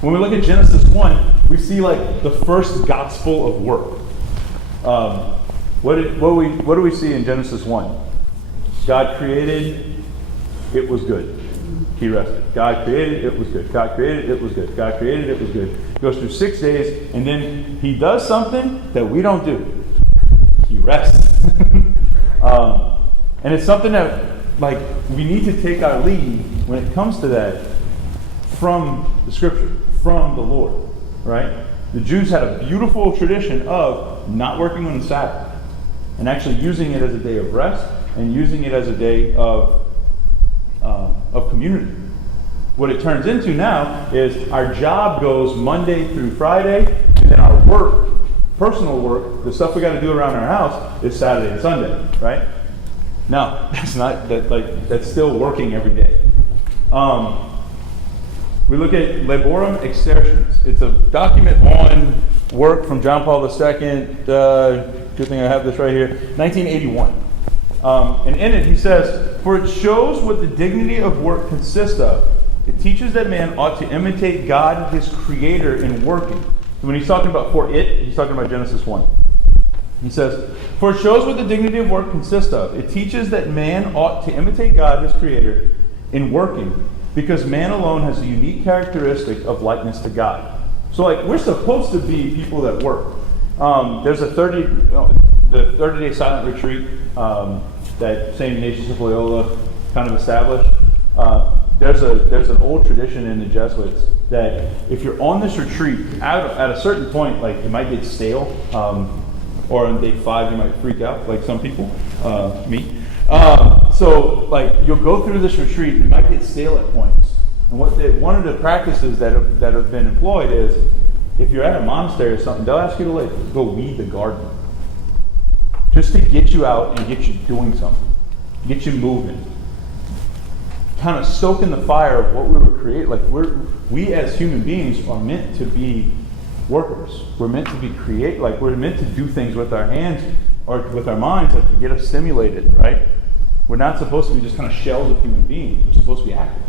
When we look at Genesis 1, we see like the first gospel of work. What do we see in Genesis 1? God created, it was good. He rested. God created, it was good. God created, it was good. God created, it was good. He goes through 6 days, and then he does something that we don't do. He rests. And it's something that, like, we need to take our lead when it comes to that from the Scripture, from the Lord, right? The Jews had a beautiful tradition of not working on the Sabbath and actually using it as a day of rest and using it as a day of community. What it turns into now is our job goes Monday through Friday, and then our work, personal work, the stuff we got to do around our house is Saturday and Sunday, right? Now, that's still working every day. We look at Laborum Exertions. It's a document on work from John Paul II. Good thing I have this right here. 1981. And in it he says, "For it shows what the dignity of work consists of. It teaches that man ought to imitate God, his creator, in working." So when he's talking about he's talking about Genesis 1. He says, "For it shows what the dignity of work consists of. It teaches that man ought to imitate God, his creator, in working, because man alone has a unique characteristic of likeness to God." So like we're supposed to be people that work. There's the 30-day silent retreat that St. Ignatius of Loyola kind of established. There's an old tradition in the Jesuits that if you're on this retreat, at a certain point, like it might get stale, or on day 5 you might freak out, like some people, me. So like you'll go through this retreat, it might get stale at points. And one of the practices that have been employed is, if you're at a monastery or something, they'll ask you to like go weed the garden, just to get you out and get you doing something, get you moving, kind of stoking the fire of what we were created. Like we as human beings are meant to be workers. We're meant to be like we're meant to do things with our hands or with our minds, like to get us stimulated, right? We're not supposed to be just kind of shells of human beings. We're supposed to be active.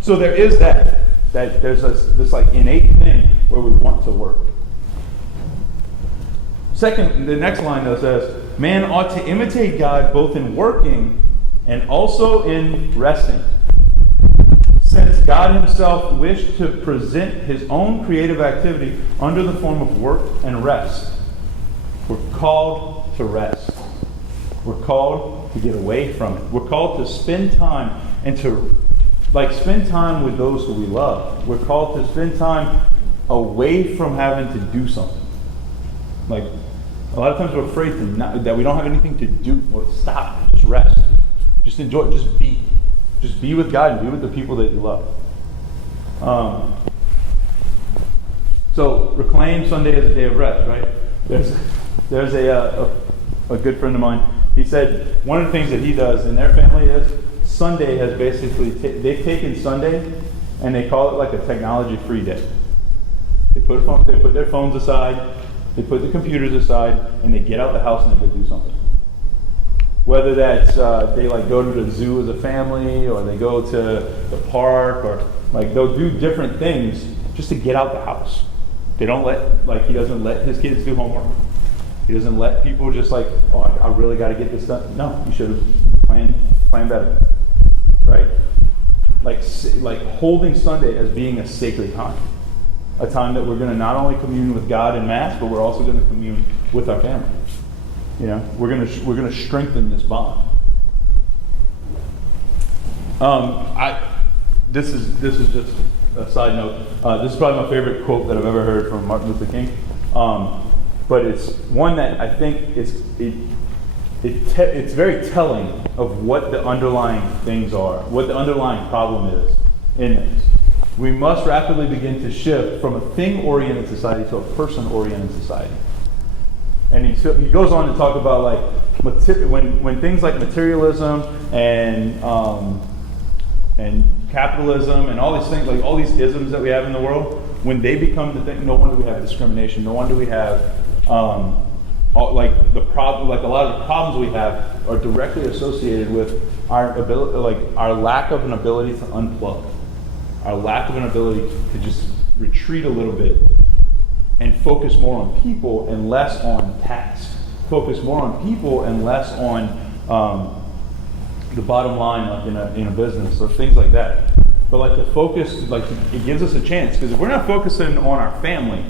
So there is that there's this like innate thing where we want to work. Second, the next line though says, man ought to imitate God both in working and also in resting. Since God himself wished to present his own creative activity under the form of work and rest, we're called to rest. We're called to get away from it. We're called to spend time and to spend time with those who we love. We're called to spend time away from having to do something. Like a lot of times we're afraid that we don't have anything to do. Well, stop. Just rest. Just enjoy. Just be. Just be with God and be with the people that you love. So reclaim Sunday as a day of rest, right? There's a good friend of mine. He said one of the things that he does in their family is Sunday has basically they've taken Sunday and they call it like a technology-free day. They put their phones aside, they put the computers aside, and they get out the house and they go do something. Whether that's they like go to the zoo as a family, or they go to the park, or like they'll do different things just to get out the house. They don't he doesn't let his kids do homework. He doesn't let people just like, oh, I really got to get this done. No, you should have planned better, right? Like holding Sunday as being a sacred time, a time that we're going to not only commune with God in Mass, but we're also going to commune with our family. You know, we're going to strengthen this bond. This is just a side note. This is probably my favorite quote that I've ever heard from Martin Luther King. But it's one that I think it's very telling of what the underlying things are, what the underlying problem is in this. We must rapidly begin to shift from a thing-oriented society to a person-oriented society. And he goes on to talk about when things like materialism and capitalism and all these things, like all these isms that we have in the world, when they become the thing, no wonder we have discrimination. No wonder we have a lot of the problems we have are directly associated with our ability, our lack of an ability to unplug, our lack of an ability to just retreat a little bit and focus more on people and less on tasks. Focus more on people and less on the bottom line, like in a business or things like that. But to focus, it gives us a chance, because if we're not focusing on our family,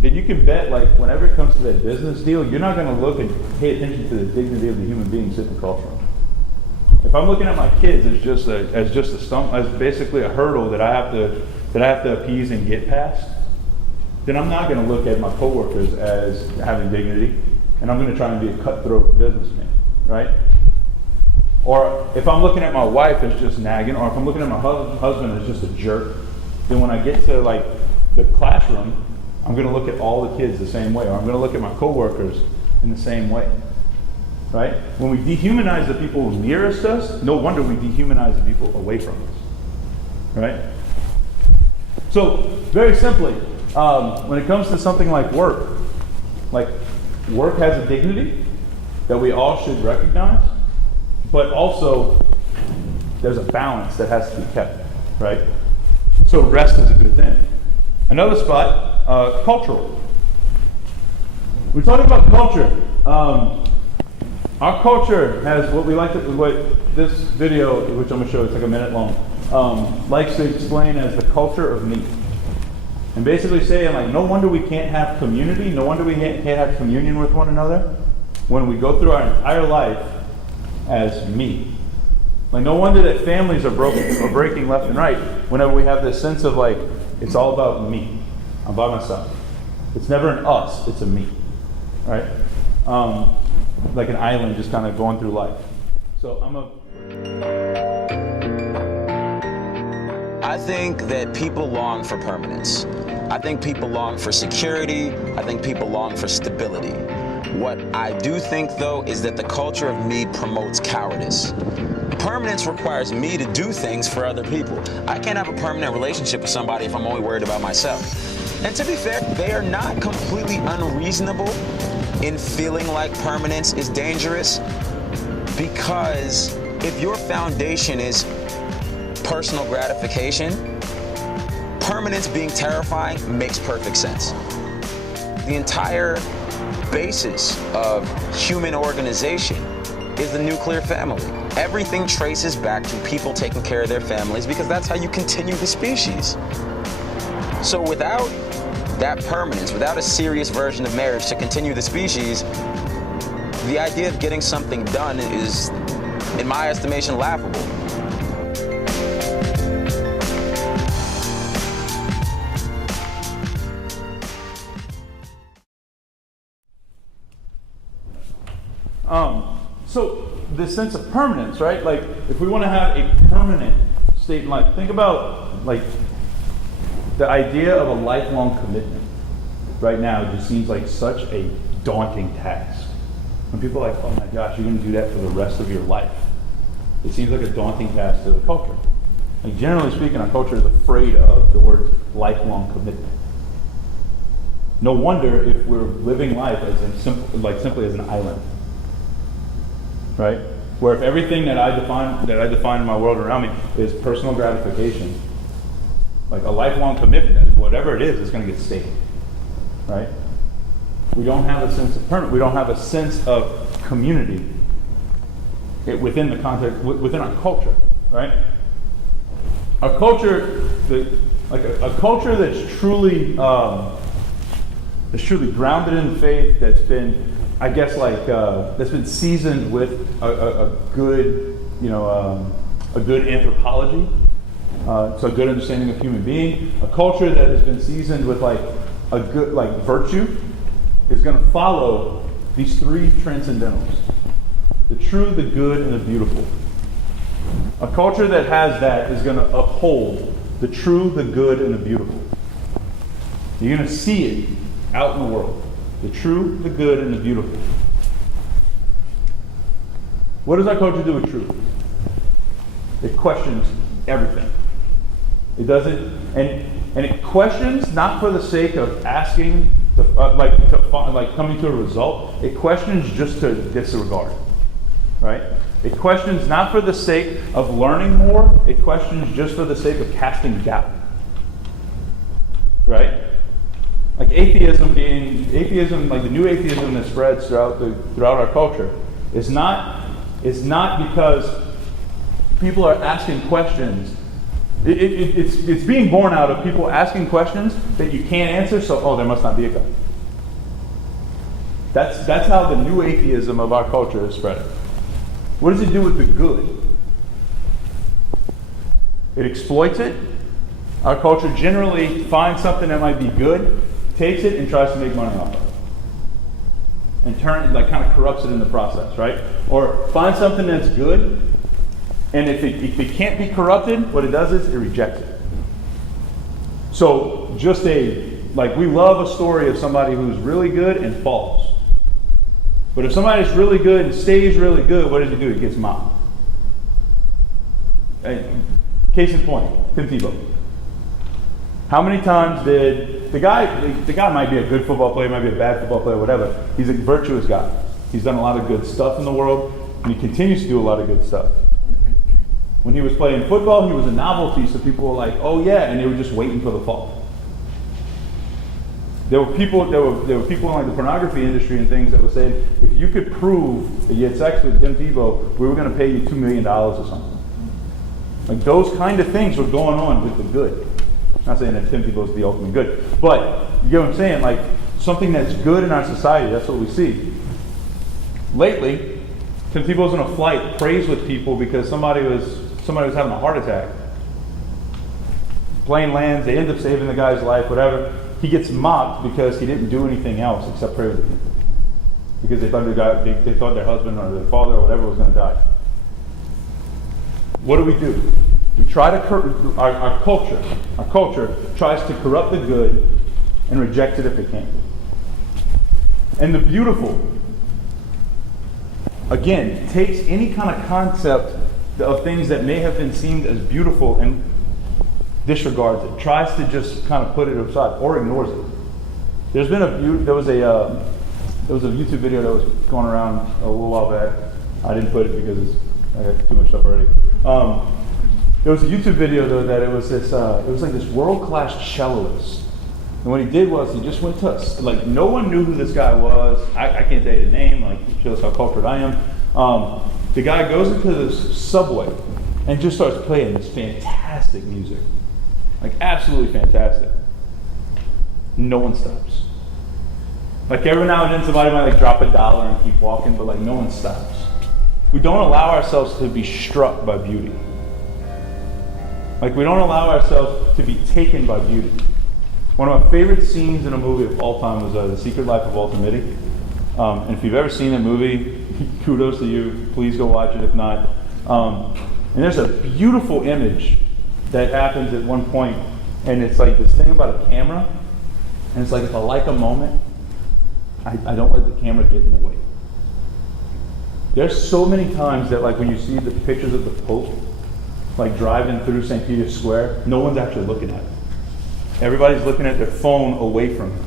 then you can bet, whenever it comes to that business deal, you're not going to look and pay attention to the dignity of the human being sitting across from. If I'm looking at my kids as basically a hurdle that I have to appease and get past, then I'm not going to look at my coworkers as having dignity, and I'm going to try and be a cutthroat businessman, right? Or if I'm looking at my wife as just nagging, or if I'm looking at my husband as just a jerk, then when I get to the classroom, I'm going to look at all the kids the same way, or I'm going to look at my coworkers in the same way, right? When we dehumanize the people nearest us, no wonder we dehumanize the people away from us, right? So very simply, when it comes to something like work has a dignity that we all should recognize, but also there's a balance that has to be kept, right? So rest is a good thing. Another spot, cultural. We're talking about culture. Our culture has what this video, which I'm going to show, it's like a minute long, likes to explain as the culture of me. And basically saying, no wonder we can't have community, no wonder we can't have communion with one another, when we go through our entire life as me. Like, no wonder that families are breaking left and right whenever we have this sense of like, it's all about me. I'm by myself. It's never an us, it's a me. Right? Like an island just kind of going through life. So I think that people long for permanence. I think people long for security. I think people long for stability. What I do think, though, is that the culture of me promotes cowardice. Permanence requires me to do things for other people. I can't have a permanent relationship with somebody if I'm only worried about myself. And to be fair, they are not completely unreasonable in feeling like permanence is dangerous, because if your foundation is personal gratification, permanence being terrifying makes perfect sense. The entire basis of human organization is the nuclear family. Everything traces back to people taking care of their families, because that's how you continue the species. So without that permanence, without a serious version of marriage to continue the species, the idea of getting something done is, in my estimation, laughable. So this sense of permanence, right? Like, if we want to have a permanent state in life, think about like the idea of a lifelong commitment. Right now, it just seems like such a daunting task. When people are like, oh my gosh, you're going to do that for the rest of your life. It seems like a daunting task to the culture. Like, generally speaking, our culture is afraid of the word lifelong commitment. No wonder if we're living life as simply as an island. Right? Where if everything that I define in my world around me is personal gratification, like a lifelong commitment, whatever it is going to get stale. Right? We don't have a sense of permanence. We don't have a sense of community within the context, within our culture. Right? A culture a culture that's truly grounded in the faith, that's been, I guess, that's been seasoned with a good anthropology, so a good understanding of human being. A culture that has been seasoned with a good virtue is going to follow these three transcendentals: the true, the good, and the beautiful. A culture that has that is going to uphold the true, the good, and the beautiful. You're going to see it out in the world. The true, the good, and the beautiful. What does our culture do with truth? It questions everything. It doesn't, and it questions not for the sake of asking, coming to a result. It questions just to disregard, right? It questions not for the sake of learning more. It questions just for the sake of casting doubt, right? Like atheism, like the new atheism that spreads throughout our culture, is not because people are asking questions. It's being born out of people asking questions that you can't answer. So, there must not be a God. That's how the new atheism of our culture is spreading. What does it do with the good? It exploits it. Our culture generally finds something that might be good, takes it, and tries to make money off of it. And kind of corrupts it in the process, right? Or finds something that's good, and if it can't be corrupted, what it does is it rejects it. So we love a story of somebody who's really good and falls. But if somebody's really good and stays really good, what does he do? He gets mocked. Case in point, Tim Tebow. How many times did the guy might be a good football player, might be a bad football player, whatever. He's a virtuous guy. He's done a lot of good stuff in the world, and he continues to do a lot of good stuff. When he was playing football, he was a novelty, so people were like, oh yeah, and they were just waiting for the fall. There were people in the pornography industry and things that were saying, if you could prove that you had sex with Tim Tebow, we were going to pay you $2 million or something. Like, those kind of things were going on with the good. I'm not saying that Tim Tebow is the ultimate good, but you get what I'm saying? Like, something that's good in our society, that's what we see. Lately, Tim Tebow's in a flight, prays with people because somebody was having a heart attack. Plane lands, they end up saving the guy's life, whatever. He gets mocked because he didn't do anything else except pray with people. Because they thought they thought their husband or their father or whatever was going to die. What do? We try to our culture tries to corrupt the good and reject it if it can. And the beautiful, again, takes any kind of concept of things that may have been seen as beautiful and disregards it, tries to just kind of put it aside or ignores it. There was a YouTube video that was going around a little while back. I didn't put it because I had too much stuff already. There was a YouTube video though that it was like this world-class celloist. And what he did was he just went to, like, no one knew who this guy was. I can't tell you the name, like, it shows how cultured I am. The guy goes into this subway and just starts playing this fantastic music. Like, absolutely fantastic. No one stops. Like, every now and then somebody might, like, drop $1 and keep walking, but, like, no one stops. We don't allow ourselves to be struck by beauty. Like, we don't allow ourselves to be taken by beauty. One of my favorite scenes in a movie of all time was The Secret Life of Walter Mitty. And if you've ever seen that movie, kudos to you. Please go watch it if not. And there's a beautiful image that happens at one point, and it's like this thing about a camera, and it's like if I like a moment, I don't let the camera get in the way. There's so many times that, like, when you see the pictures of the Pope, like driving through St. Peter's Square, no one's actually looking at it. Everybody's looking at their phone away from him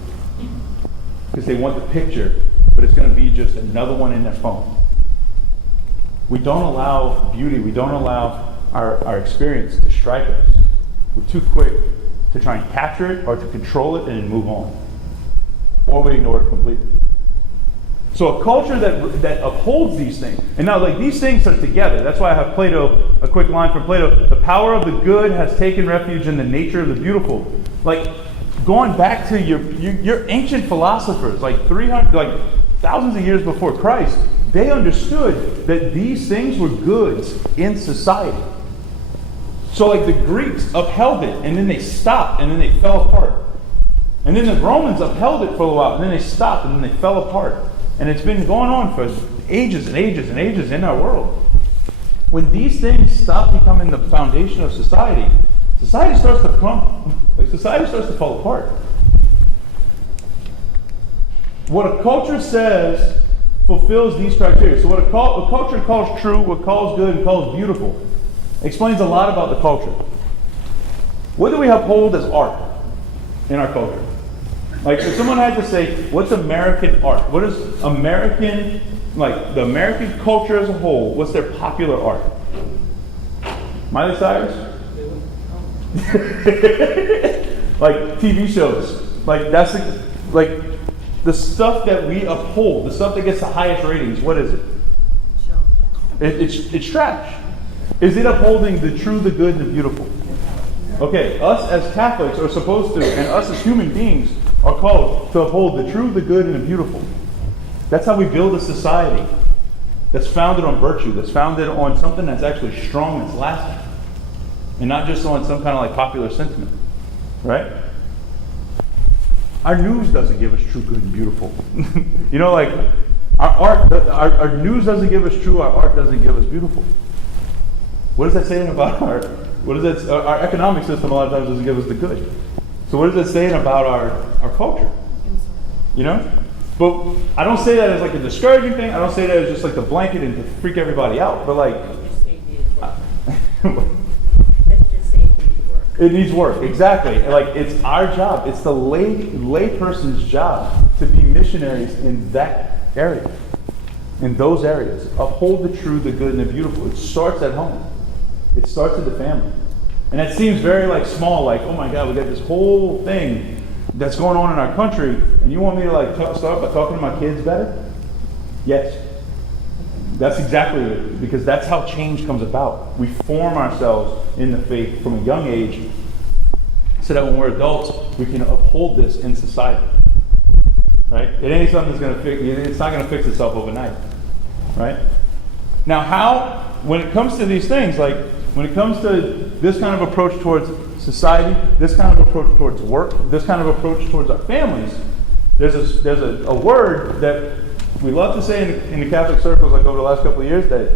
because they want the picture, but it's going to be just another one in their phone. We don't allow beauty, we don't allow our experience to strike us. We're too quick to try and capture it or to control it and then move on. Or we ignore it completely. So a culture that upholds these things, and now, like, these things are together. That's why I have Plato, a quick line from Plato: the power of the good has taken refuge in the nature of the beautiful. Like, going back to your ancient philosophers, like 300, like thousands of years before Christ, they understood that these things were goods in society. So, like, the Greeks upheld it, and then they stopped, and then they fell apart. And then the Romans upheld it for a while, and then they stopped, and then they fell apart. And it's been going on for ages and ages and ages in our world. When these things stop becoming the foundation of society, society starts to crumble. Like, society starts to fall apart. What a culture says fulfills these criteria. So what a culture calls true, what calls good, and calls beautiful, explains a lot about the culture. What do we uphold as art in our culture? Like, if someone had to say, what's American art? What is American, like, the American culture as a whole, what's their popular art? Miley Cyrus? Like, TV shows. Like, that's the stuff that we uphold, the stuff that gets the highest ratings, what is it? It's trash. Is it upholding the true, the good, and the beautiful? Okay, us as Catholics are supposed to, and us as human beings are called to uphold the true, the good, and the beautiful. That's how we build a society that's founded on virtue, that's founded on something that's actually strong, that's lasting, and not just on some kind of like popular sentiment, right? Our news doesn't give us true, good, and beautiful. You know, like, our news doesn't give us true, our art doesn't give us beautiful. What is that saying about art? Our economic system a lot of times doesn't give us the good. So what is that saying about our culture? You know? But I don't say that as like a discouraging thing. I don't say that as just like the blanket and to freak everybody out. But like, it needs work. Exactly. Like, it's our job. It's the lay person's job to be missionaries in that area, in those areas. Uphold the true, the good, and the beautiful. It starts at home. It starts at the family. And that seems very like small, like, oh my God, we got this whole thing that's going on in our country, and you want me to like start by talking to my kids better? Yes. That's exactly it, because that's how change comes about. We form ourselves in the faith from a young age so that when we're adults, we can uphold this in society. Right? It ain't something that's going to fix, it's not going to fix itself overnight. right? Now when it comes to these things, like when it comes to this kind of approach towards society, this kind of approach towards work, this kind of approach towards our families, there's a word that we love to say in the Catholic circles, like over the last couple of years, that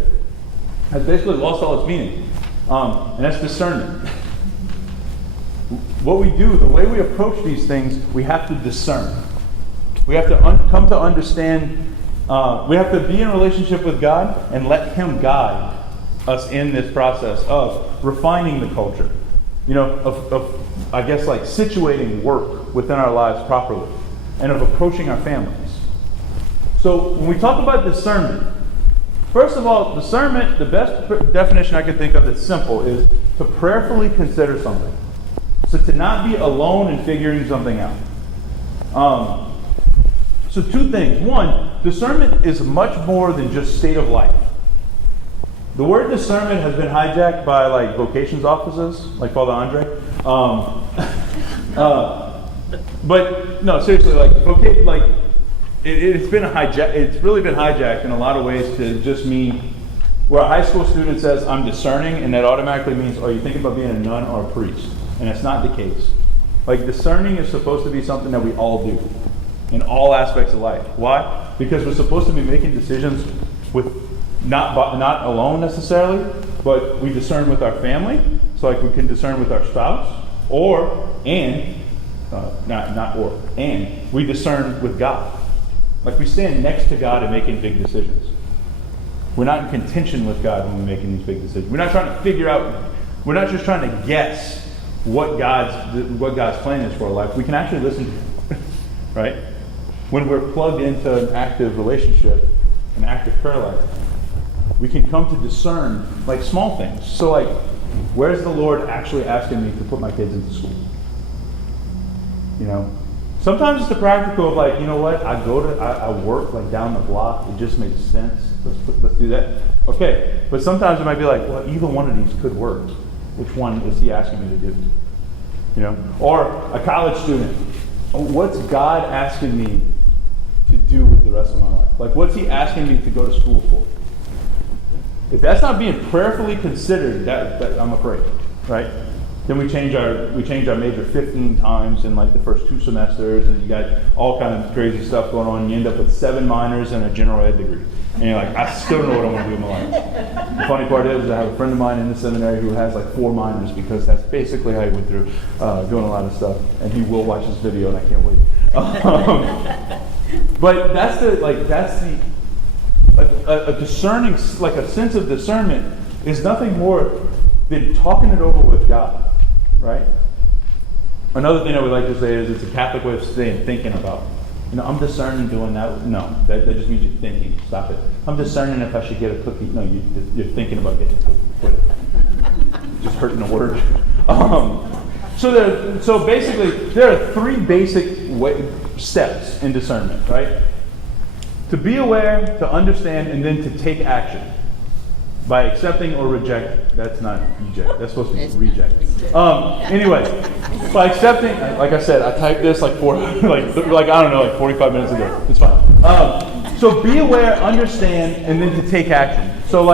has basically lost all its meaning, and that's discernment. What we do, the way we approach these things, we have to discern. We have to come to understand, we have to be in a relationship with God and let Him guide us in this process of refining the culture. Of I guess like situating work within our lives properly, and of approaching our families. So when we talk about discernment, first of all, discernment, the best definition I can think of that's simple is to prayerfully consider something. So to not be alone in figuring something out. So two things. One, discernment is much more than just state of life. The word discernment has been hijacked by like vocations offices, like Father Andre. But no, seriously, it's been it's really been hijacked in a lot of ways to just mean where a high school student says, I'm discerning, and that automatically means, are you thinking about being a nun or a priest? And that's not the case. Like, discerning is supposed to be something that we all do in all aspects of life. Why? Because we're supposed to be making decisions with not alone necessarily, but we discern with our family. So like we can discern with our spouse, and we discern with God. Like we stand next to God in making big decisions. We're not in contention with God when we're making these big decisions. We're not trying to figure out, we're not just trying to guess what God's plan is for our life. We can actually listen to Him, right? When we're plugged into an active relationship, an active prayer life, we can come to discern like small things. So like, where's the Lord actually asking me to put my kids into school? Sometimes it's the practical of like, you know what, I work like down the block, it just makes sense, let's do that. Okay, but sometimes it might be like, well, either one of these could work. Which one is He asking me to do? Or a college student, what's God asking me to do with the rest of my life? Like, what's He asking me to go to school for? If that's not being prayerfully considered, that I'm afraid, right? Then we change our major 15 times in like the first 2 semesters, and you got all kind of crazy stuff going on. You end up with 7 minors and a general ed degree, and you're like, I still don't know what I want to do with my life. The funny part is, I have a friend of mine in the seminary who has like 4 minors because that's basically how he went through doing a lot of stuff, and he will watch this video, and I can't wait. But that's a discerning, like a sense of discernment is nothing more than talking it over with God. Right? Another thing I would like to say is it's a Catholic way of saying thinking about. I'm discerning doing that. No, that just means you're thinking. Stop it. I'm discerning if I should get a cookie. No, you're thinking about getting a cookie. Quit it. Just hurting the word. So basically, there are 3 basic steps in discernment, right? To be aware, to understand, and then to take action. By accepting or rejecting. That's not eject. That's supposed to be reject. Anyway, by accepting, like I said, I typed this like 45 minutes ago. It's fine. So be aware, understand, and then to take action. So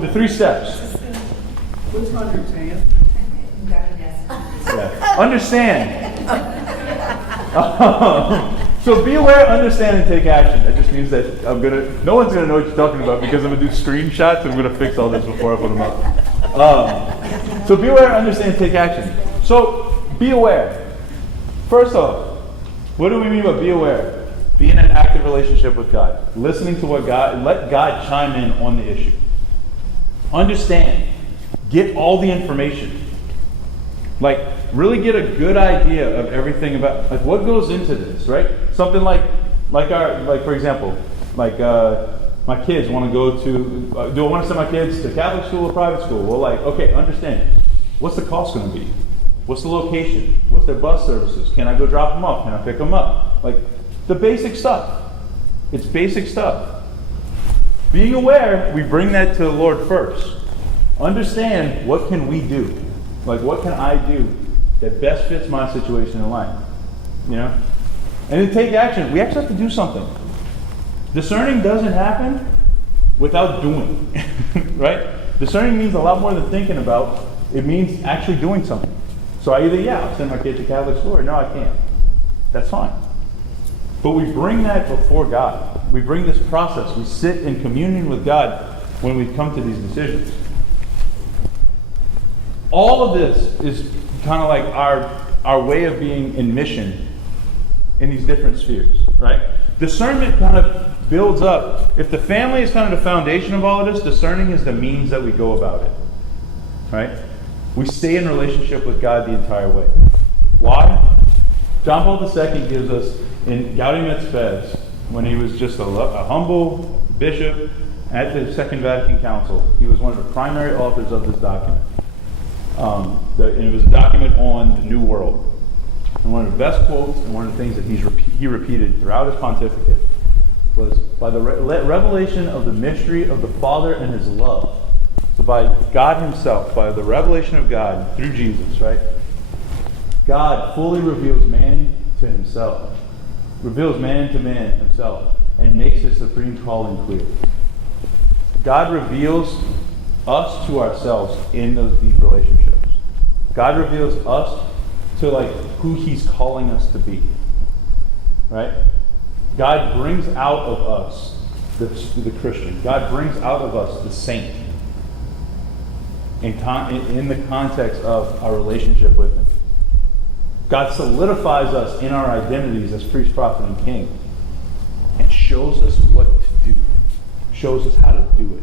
the 3 steps. What's understand? Yeah. Understand. So be aware, understand, and take action. That just means that no one's gonna know what you're talking about because I'm gonna do screenshots and I'm gonna fix all this before I put them up. So be aware, understand, and take action. So be aware. First off, what do we mean by be aware? Be in an active relationship with God. Listening to let God chime in on the issue. Understand. Get all the information. Like, really get a good idea of everything about, like, what goes into this, right? Something for example, my kids want to go to, do I want to send my kids to Catholic school or private school? Well, okay, understand. What's the cost going to be? What's the location? What's their bus services? Can I go drop them off? Can I pick them up? Like, the basic stuff. It's basic stuff. Being aware, we bring that to the Lord first. Understand, what can we do? Like, what can I do that best fits my situation in life? And then take action. We actually have to do something. Discerning doesn't happen without doing, right? Discerning means a lot more than thinking about. It means actually doing something. So I either, I'll send my kid to Catholic school, or no, I can't. That's fine. But we bring that before God. We bring this process. We sit in communion with God when we come to these decisions. All of this is kind of like our way of being in mission in these different spheres, right? Discernment kind of builds up. If the family is kind of the foundation of all of this, discerning is the means that we go about it, right? We stay in relationship with God the entire way. Why? John Paul II gives us, in Gaudium et Spes, when he was just a humble bishop at the Second Vatican Council, he was one of the primary authors of this document. And it was a document on the New World. And one of the best quotes, and one of the things that he repeated throughout his pontificate, was, by the revelation of the mystery of the Father and His love, so by God Himself, by the revelation of God through Jesus, right? God fully reveals man to Himself, reveals man to man Himself, and makes His supreme calling clear. God reveals us to ourselves in those deep relationships. God reveals us to who He's calling us to be, right? God brings out of us the Christian. God brings out of us the saint in the context of our relationship with Him. God solidifies us in our identities as priest, prophet, and king, and shows us what to do, shows us how to do it.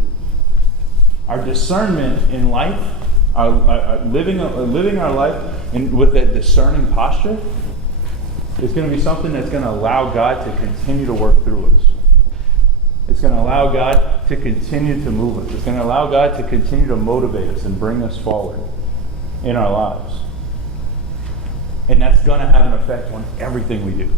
Our discernment in life, our living our life with that discerning posture, is going to be something that's going to allow God to continue to work through us. It's going to allow God to continue to move us. It's going to allow God to continue to motivate us and bring us forward in our lives. And that's going to have an effect on everything we do.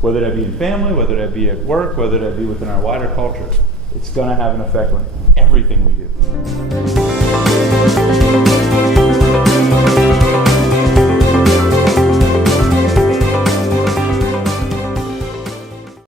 Whether that be in family, whether that be at work, whether that be within our wider culture. It's going to have an effect on everything we do.